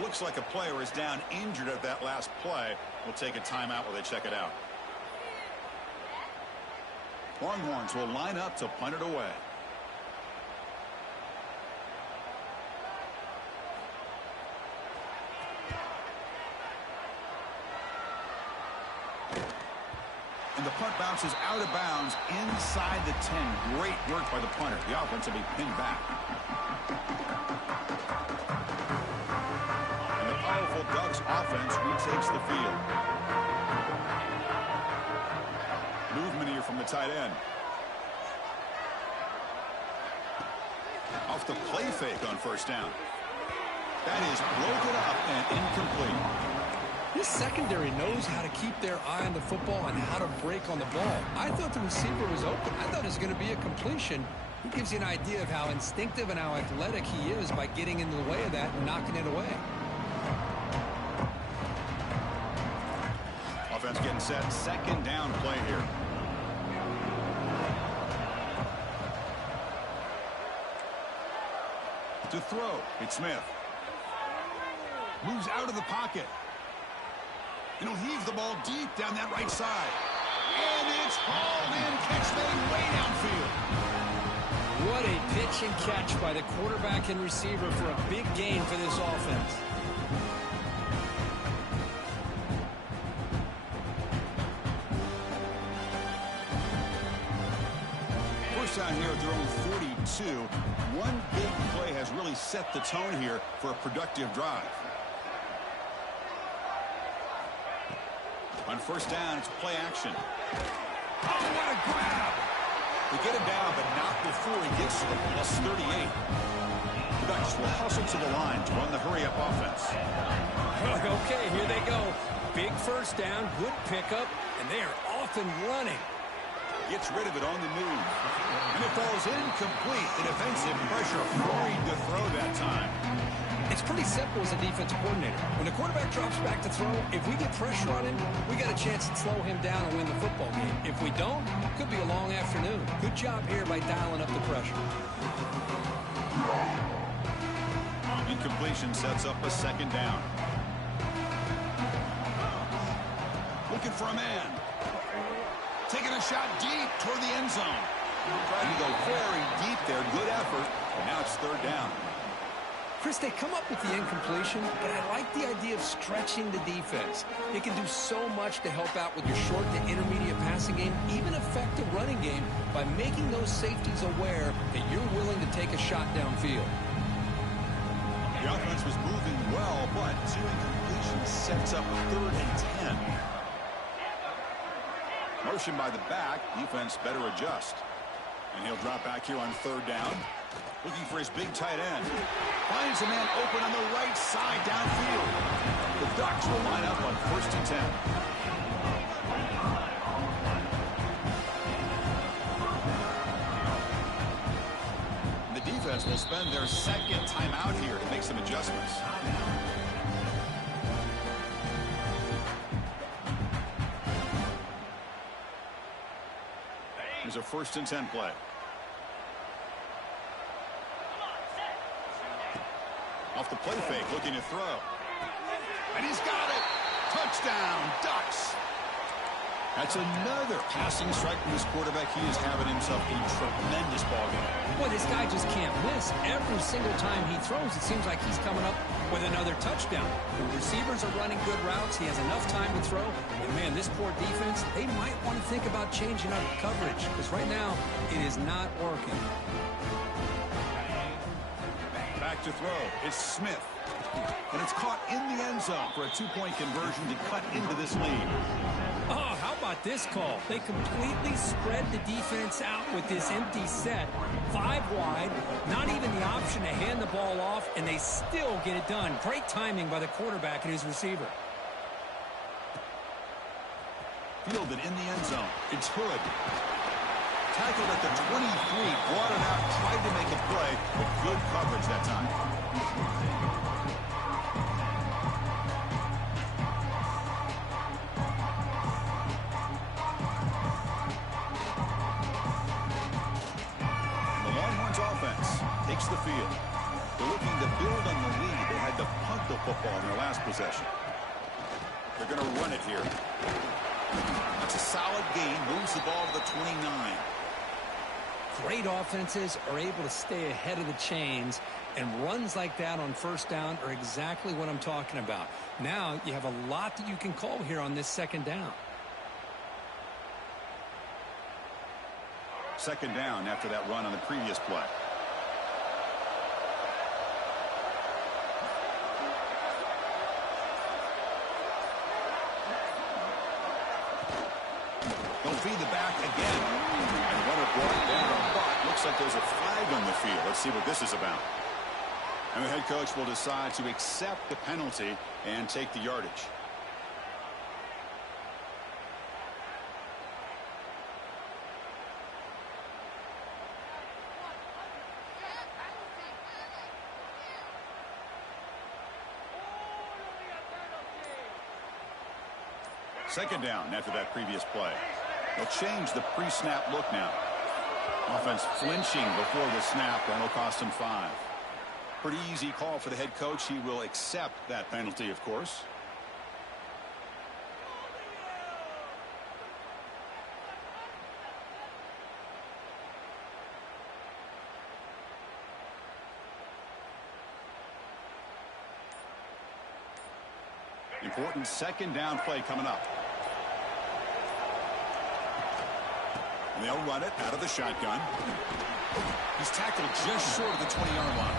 Looks like a player is down injured at that last play. We'll take a timeout while they check it out. Longhorns will line up to punt it away. And the punt bounces out of bounds inside the 10. Great work by the punter. The offense will be pinned back. And the powerful Ducks offense retakes the field. Movement here from the tight end. Off the play fake on 1st down. That is broken up and incomplete. This secondary knows how to keep their eye on the football and how to break on the ball. I thought the receiver was open. I thought it was going to be a completion. He gives you an idea of how instinctive and how athletic he is by getting into the way of that and knocking it away. Offense getting set. Second down play here. To throw, it's Smith. Moves out of the pocket. And he'll heave the ball deep down that right side. And it's hauled in, catch made way downfield. What a pitch and catch by the quarterback and receiver for a big gain for this offense. First down here at their own 42. One big play has really set the tone here for a productive drive. On first down, it's play action. Oh, what a grab! They get him down, but not before he gets to the plus 38. The Ducks will hustle to the line to run the hurry-up offense. Okay, here they go. Big first down, good pickup, and they are off and running. Gets rid of it on the move. And it falls incomplete. The defensive pressure afraid to throw that time. It's pretty simple as a defensive coordinator. When the quarterback drops back to throw, if we get pressure on him, we got a chance to slow him down and win the football game. If we don't, it could be a long afternoon. Good job here by dialing up the pressure. Incompletion sets up a second down. Looking for a man. Taking a shot deep toward the end zone. Trying to go very deep there. Good effort. And now it's third down. Chris, they come up with the incompletion, but I like the idea of stretching the defense. They can do so much to help out with your short to intermediate passing game, even affect the running game by making those safeties aware that you're willing to take a shot downfield. The offense was moving well, but two incompletions sets up a 3rd and 10. Motion by the back. Defense better adjust. And he'll drop back here on 3rd down. Looking for his big tight end. Finds a man open on the right side downfield. The Ducks will line up on 1st and 10. The defense will spend their second timeout here to make some adjustments. Here's a 1st and 10 play. Off the play fake, looking to throw. And he's got it! Touchdown, Ducks! That's another passing strike from this quarterback. He is having himself a tremendous ball game. Boy, this guy just can't miss. Every single time he throws, it seems like he's coming up with another touchdown. The receivers are running good routes. He has enough time to throw. And, man, this poor defense, they might want to think about changing up coverage because right now it is not working. Back to throw. It's Smith. And it's caught in the end zone for a 2-point conversion to cut into this lead. Oh, how about this call? They completely spread the defense out with this empty set. 5 wide, not even the option to hand the ball off, and they still get it done. Great timing by the quarterback and his receiver. Fielded in the end zone. It's Hood. Tackled at the 23, brought it out, tried to make a play, but good coverage that time. The Longhorns offense takes the field. They're looking to build on the lead. They had to punt the football in their last possession. They're going to run it here. That's a solid gain, moves the ball to the 29. Great offenses are able to stay ahead of the chains, and runs like that on first down are exactly what I'm talking about. Now you have a lot that you can call here on this second down. Second down after that run on the previous play. They'll feed the back again. And runner brought down, but looks like there's a flag on the field. Let's see what this is about. And the head coach will decide to accept the penalty and take the yardage. Second down after that previous play. They'll change the pre-snap look now. Offense flinching before the snap. That'll cost him 5. Pretty easy call for the head coach. He will accept that penalty, of course. Important second down play coming up. And they'll run it out of the shotgun. He's tackled just short of the 20-yard line.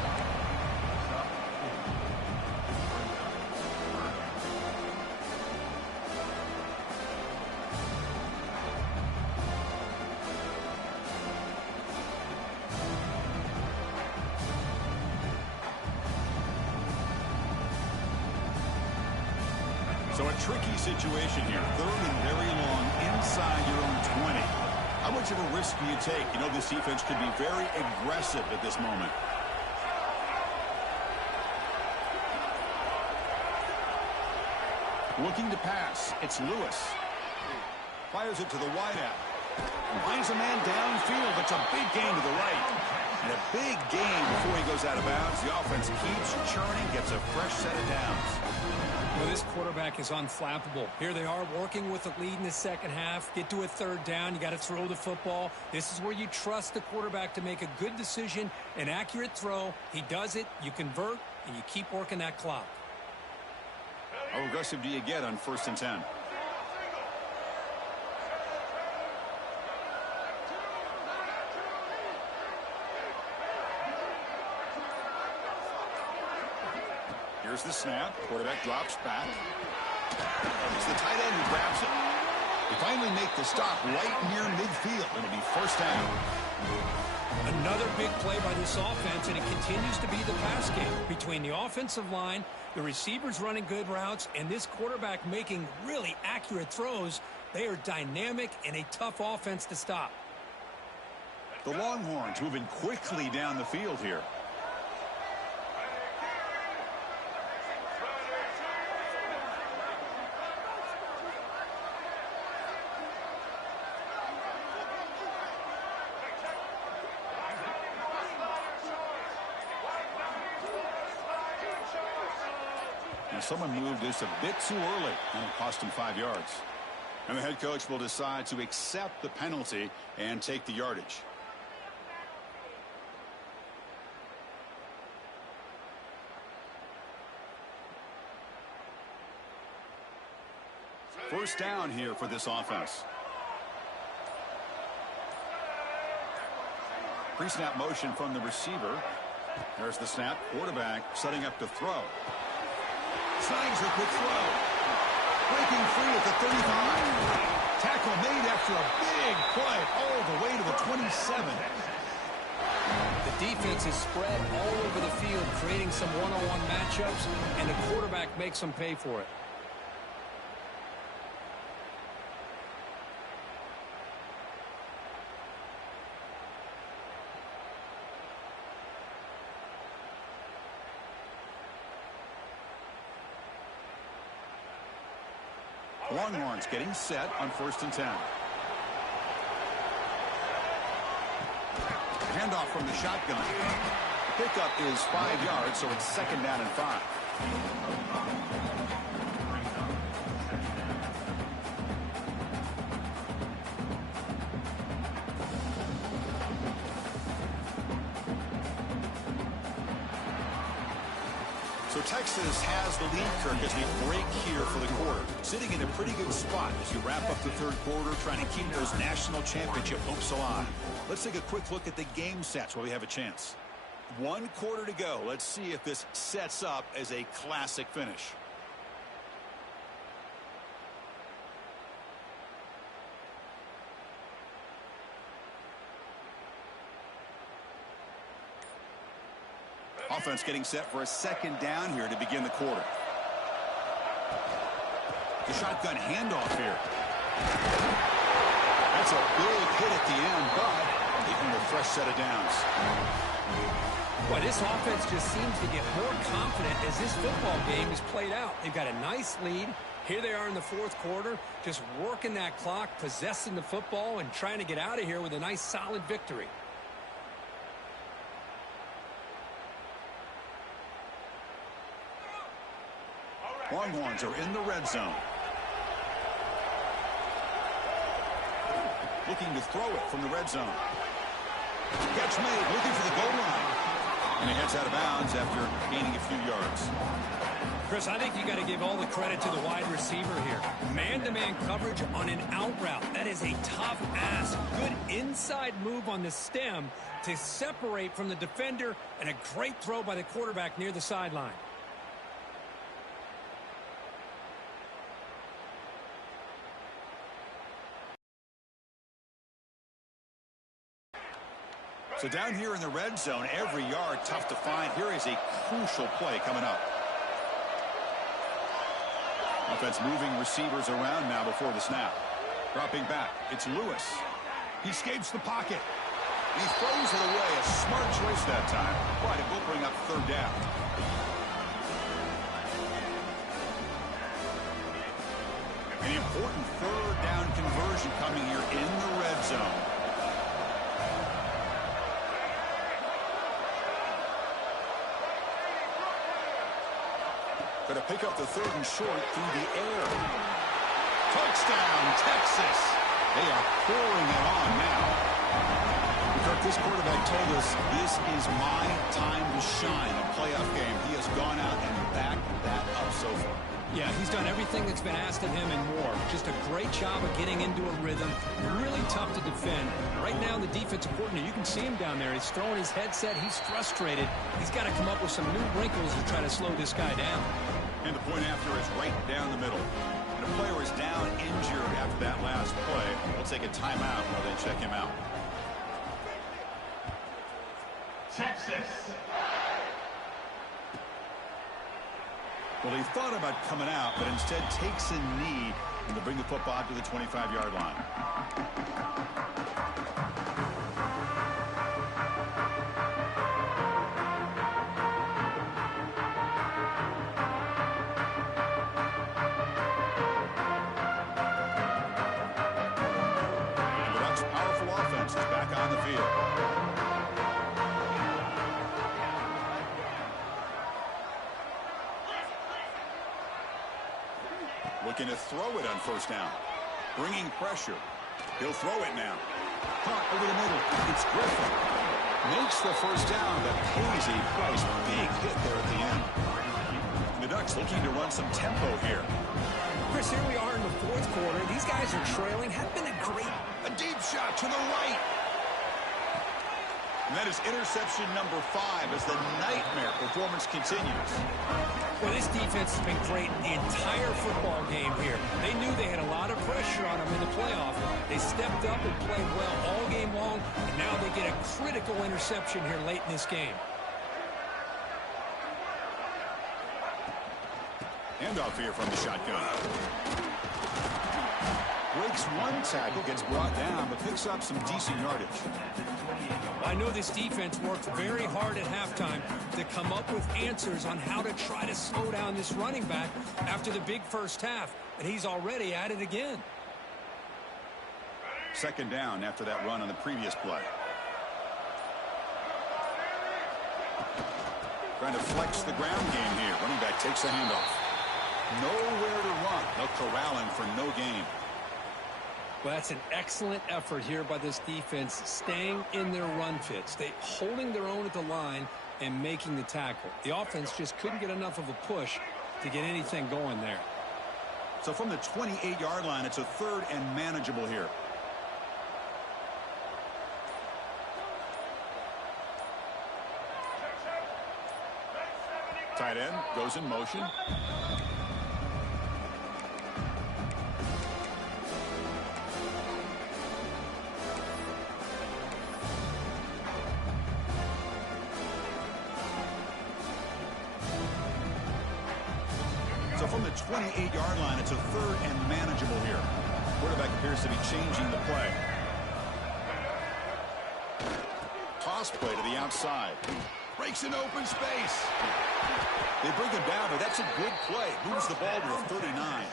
So a tricky situation here. 3rd and very long inside your own 20. How much of a risk do you take? You know, this defense could be very aggressive at this moment. Looking to pass. It's Lewis. Fires it to the wideout. Finds a man downfield. It's a big gain to the right. And a big gain before he goes out of bounds. The offense keeps churning, gets a fresh set of downs. Well, this quarterback is unflappable. Here they are working with the lead in the second half. Get to a 3rd down. You got to throw the football. This is where you trust the quarterback to make a good decision, an accurate throw. He does it. You convert, and you keep working that clock. How aggressive do you get on 1st and 10? Here's the snap. Quarterback drops back. It's the tight end who grabs it. They finally make the stop right near midfield. It'll be 1st down. Another big play by this offense, and it continues to be the pass game between the offensive line, the receivers running good routes, and this quarterback making really accurate throws. They are dynamic and a tough offense to stop. The Longhorns moving quickly down the field here. Someone moved this a bit too early, and it cost him 5 yards. And the head coach will decide to accept the penalty and take the yardage. First down here for this offense. Pre-snap motion from the receiver. There's the snap. Quarterback setting up to throw. Signs a quick throw. Breaking free at the 35. Tackle made after a big play all the way to the 27. The defense is spread all over the field, creating some one-on-one matchups, and the quarterback makes them pay for it. Longhorns getting set on 1st and 10. Handoff from the shotgun. Pickup is 5 yards, so it's 2nd down and 5. So Texas has the lead, Kirk, as we break here for the quarter. Sitting in a pretty good spot as you wrap up the 3rd quarter, trying to keep those national championship hopes alive. Let's take a quick look at the game sets while we have a chance. 1 quarter to go. Let's see if this sets up as a classic finish. offense getting set for a second down here to begin the quarter. The shotgun handoff here. That's a big hit at the end, but even with a fresh set of downs. Boy, this offense just seems to get more confident as this football game is played out. They've got a nice lead. Here they are in the fourth quarter, just working that clock, possessing the football, and trying to get out of here with a nice, solid victory. Longhorns are in the red zone. Looking to throw it from the red zone. Catch made, looking for the goal line. And he heads out of bounds after gaining a few yards. Chris, I think you got to give all the credit to the wide receiver here. Man-to-man coverage on an out route. That is a tough ask. Good inside move on the stem to separate from the defender, and a great throw by the quarterback near the sideline. So down here in the red zone, every yard tough to find. Here is a crucial play coming up. Offense moving receivers around now before the snap. Dropping back, it's Lewis. He escapes the pocket. He throws it away. A smart choice that time, but it will bring up third down. An important third down conversion coming here in the red zone. Going to pick up the third and short through the air. Touchdown, Texas. They are pouring it on now. Kirk, this quarterback told us this is my time to shine, a playoff game. He has gone out and backed that up so far. Yeah, he's done everything that's been asked of him and more. Just a great job of getting into a rhythm. Really tough to defend. Right now, the defensive coordinator, you can see him down there. He's throwing his headset. He's frustrated. He's got to come up with some new wrinkles to try to slow this guy down. And the point after is right down the middle. And the player is down injured after that last play. We'll take a timeout while they check him out. Texas. Well, he thought about coming out, but instead takes a knee and to bring the football to the 25-yard line. And the Ducks' powerful offense is back on the field. Looking to throw it on first down. Bringing pressure. He'll throw it now. Caught over the middle. It's Griffin. Makes the first down, but pays a price. Big hit there at the end. The Ducks looking to run some tempo here. Chris, here we are in the fourth quarter. These guys are trailing. Have been A deep shot to the right. And that is interception number 5 as the nightmare performance continues. Well, this defense has been great the entire football game here. They knew they had a lot of pressure on them in the playoff. They stepped up and played well all game long, and now they get a critical interception here late in this game. Handoff here from the shotgun. Breaks one tackle, gets brought down, but picks up some decent yardage. I know this defense worked very hard at halftime to come up with answers on how to try to slow down this running back after the big first half, and he's already at it again. Second down after that run on the previous play. Trying to flex the ground game here. Running back takes the handoff. Nowhere to run. They'll corral him for no gain. Well, that's an excellent effort here by this defense, staying in their run fits. They holding their own at the line and making the tackle. The offense just couldn't get enough of a push to get anything going there. So from the 28-yard line, it's a third and manageable here. Tight end goes in motion. the 28-yard line. It's a third and manageable here. Quarterback appears to be changing the play. Toss play to the outside. Breaks an open space. They bring him down, but that's a good play. Moves the ball to a 39.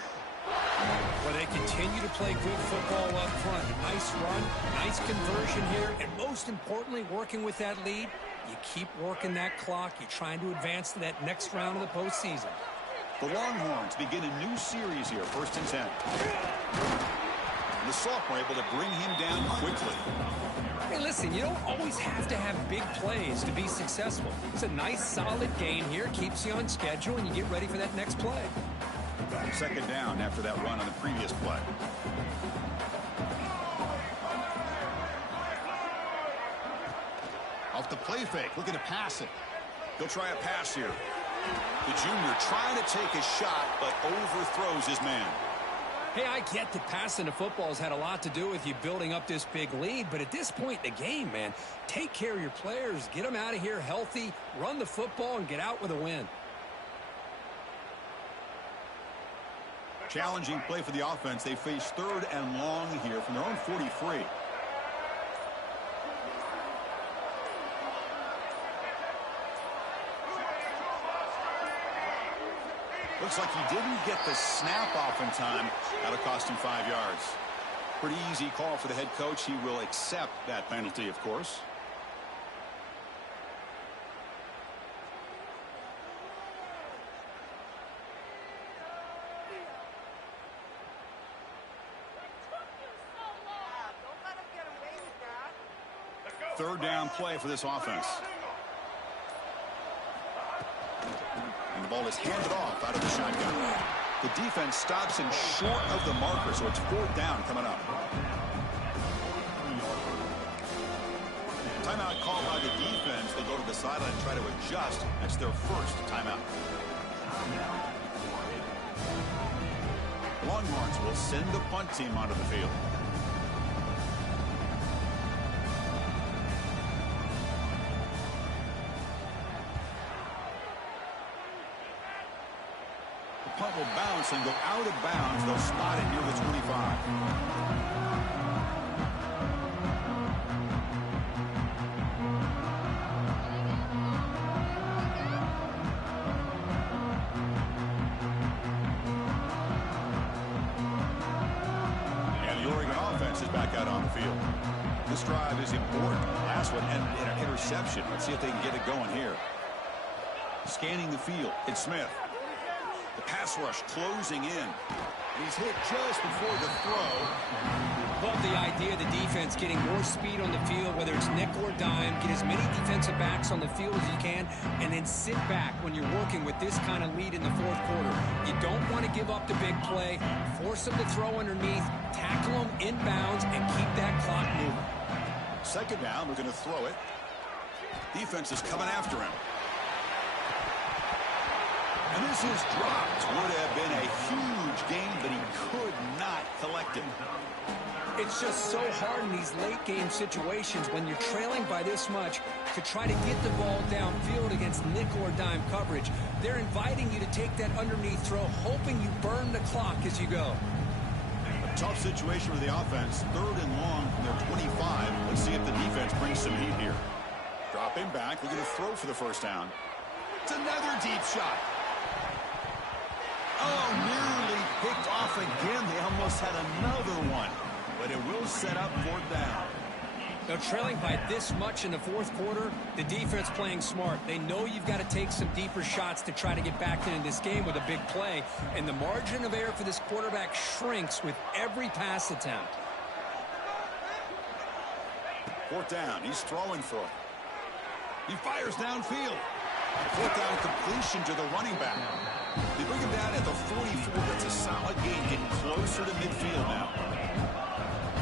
Well, they continue to play good football up front. Nice run, nice conversion here, and most importantly, working with that lead, you keep working that clock. You're trying to advance to that next round of the postseason. The Longhorns begin a new series here, 1st and 10. The sophomore able to bring him down quickly. Hey, listen, you don't always have to have big plays to be successful. It's a nice, solid gain here, keeps you on schedule, and you get ready for that next play. 2nd down after that run on the previous play. Off the play fake, looking to pass it. He'll try a pass here. The junior trying to take a shot, but overthrows his man. Hey, I get that passing the football has had a lot to do with you building up this big lead, but at this point in the game, man, take care of your players, get them out of here healthy, run the football, and get out with a win. Challenging play for the offense. They face 3rd and long here from their own 43. Looks like he didn't get the snap off in time. That'll cost him 5 yards. Pretty easy call for the head coach. He will accept that penalty, of course. Third down play for this offense. And the ball is handed off out of the shotgun. The defense stops him short of the marker, so it's 4th down coming up. Timeout called by the defense. They go to the sideline and try to adjust. That's their first timeout. Longhorns will send the punt team onto the field. Punt will bounce and go out of bounds. They'll spot it near the 25. And the Oregon offense is back out on the field. This drive is important. Last one ended in an interception. Let's see if they can get it going here. Scanning the field, it's Smith. The pass rush closing in. He's hit just before the throw. Love the idea of the defense getting more speed on the field, whether it's nickel or dime. Get as many defensive backs on the field as you can, and then sit back when you're working with this kind of lead in the 4th quarter. You don't want to give up the big play. Force them to throw underneath, tackle them inbounds, and keep that clock moving. 2nd down, we're going to throw it. Defense is coming after him. And this is dropped. Would have been a huge gain, but he could not collect it. It's just so hard in these late-game situations when you're trailing by this much to try to get the ball downfield against nickel or dime coverage. They're inviting you to take that underneath throw, hoping you burn the clock as you go. A tough situation for the offense. 3rd and long from their 25. Let's see if the defense brings some heat here. Dropping back, looking to throw for the 1st down. It's another deep shot. Oh, nearly picked off again. They almost had another one. But it will set up 4th down. Now, trailing by this much in the 4th quarter, the defense playing smart. They know you've got to take some deeper shots to try to get back into this game with a big play. And the margin of error for this quarterback shrinks with every pass attempt. 4th down. He's throwing for it. He fires downfield. 4th down completion to the running back. They bring him down at the 44. That's a solid gain. Getting closer to midfield now.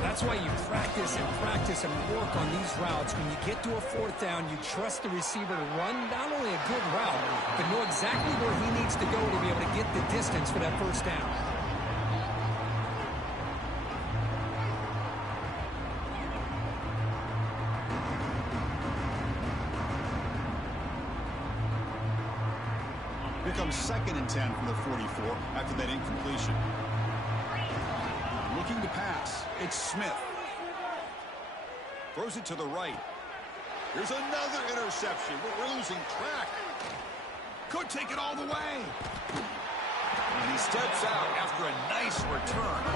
That's why you practice and work on these routes. When you get to a 4th down, you trust the receiver to run not only a good route, but know exactly where he needs to go to be able to get the distance for that 1st down. Here comes 2nd and 10 from the 44 after that incompletion. Looking to pass. It's Smith. Throws it to the right. Here's another interception. We're losing track. Could take it all the way. And he steps out after a nice return.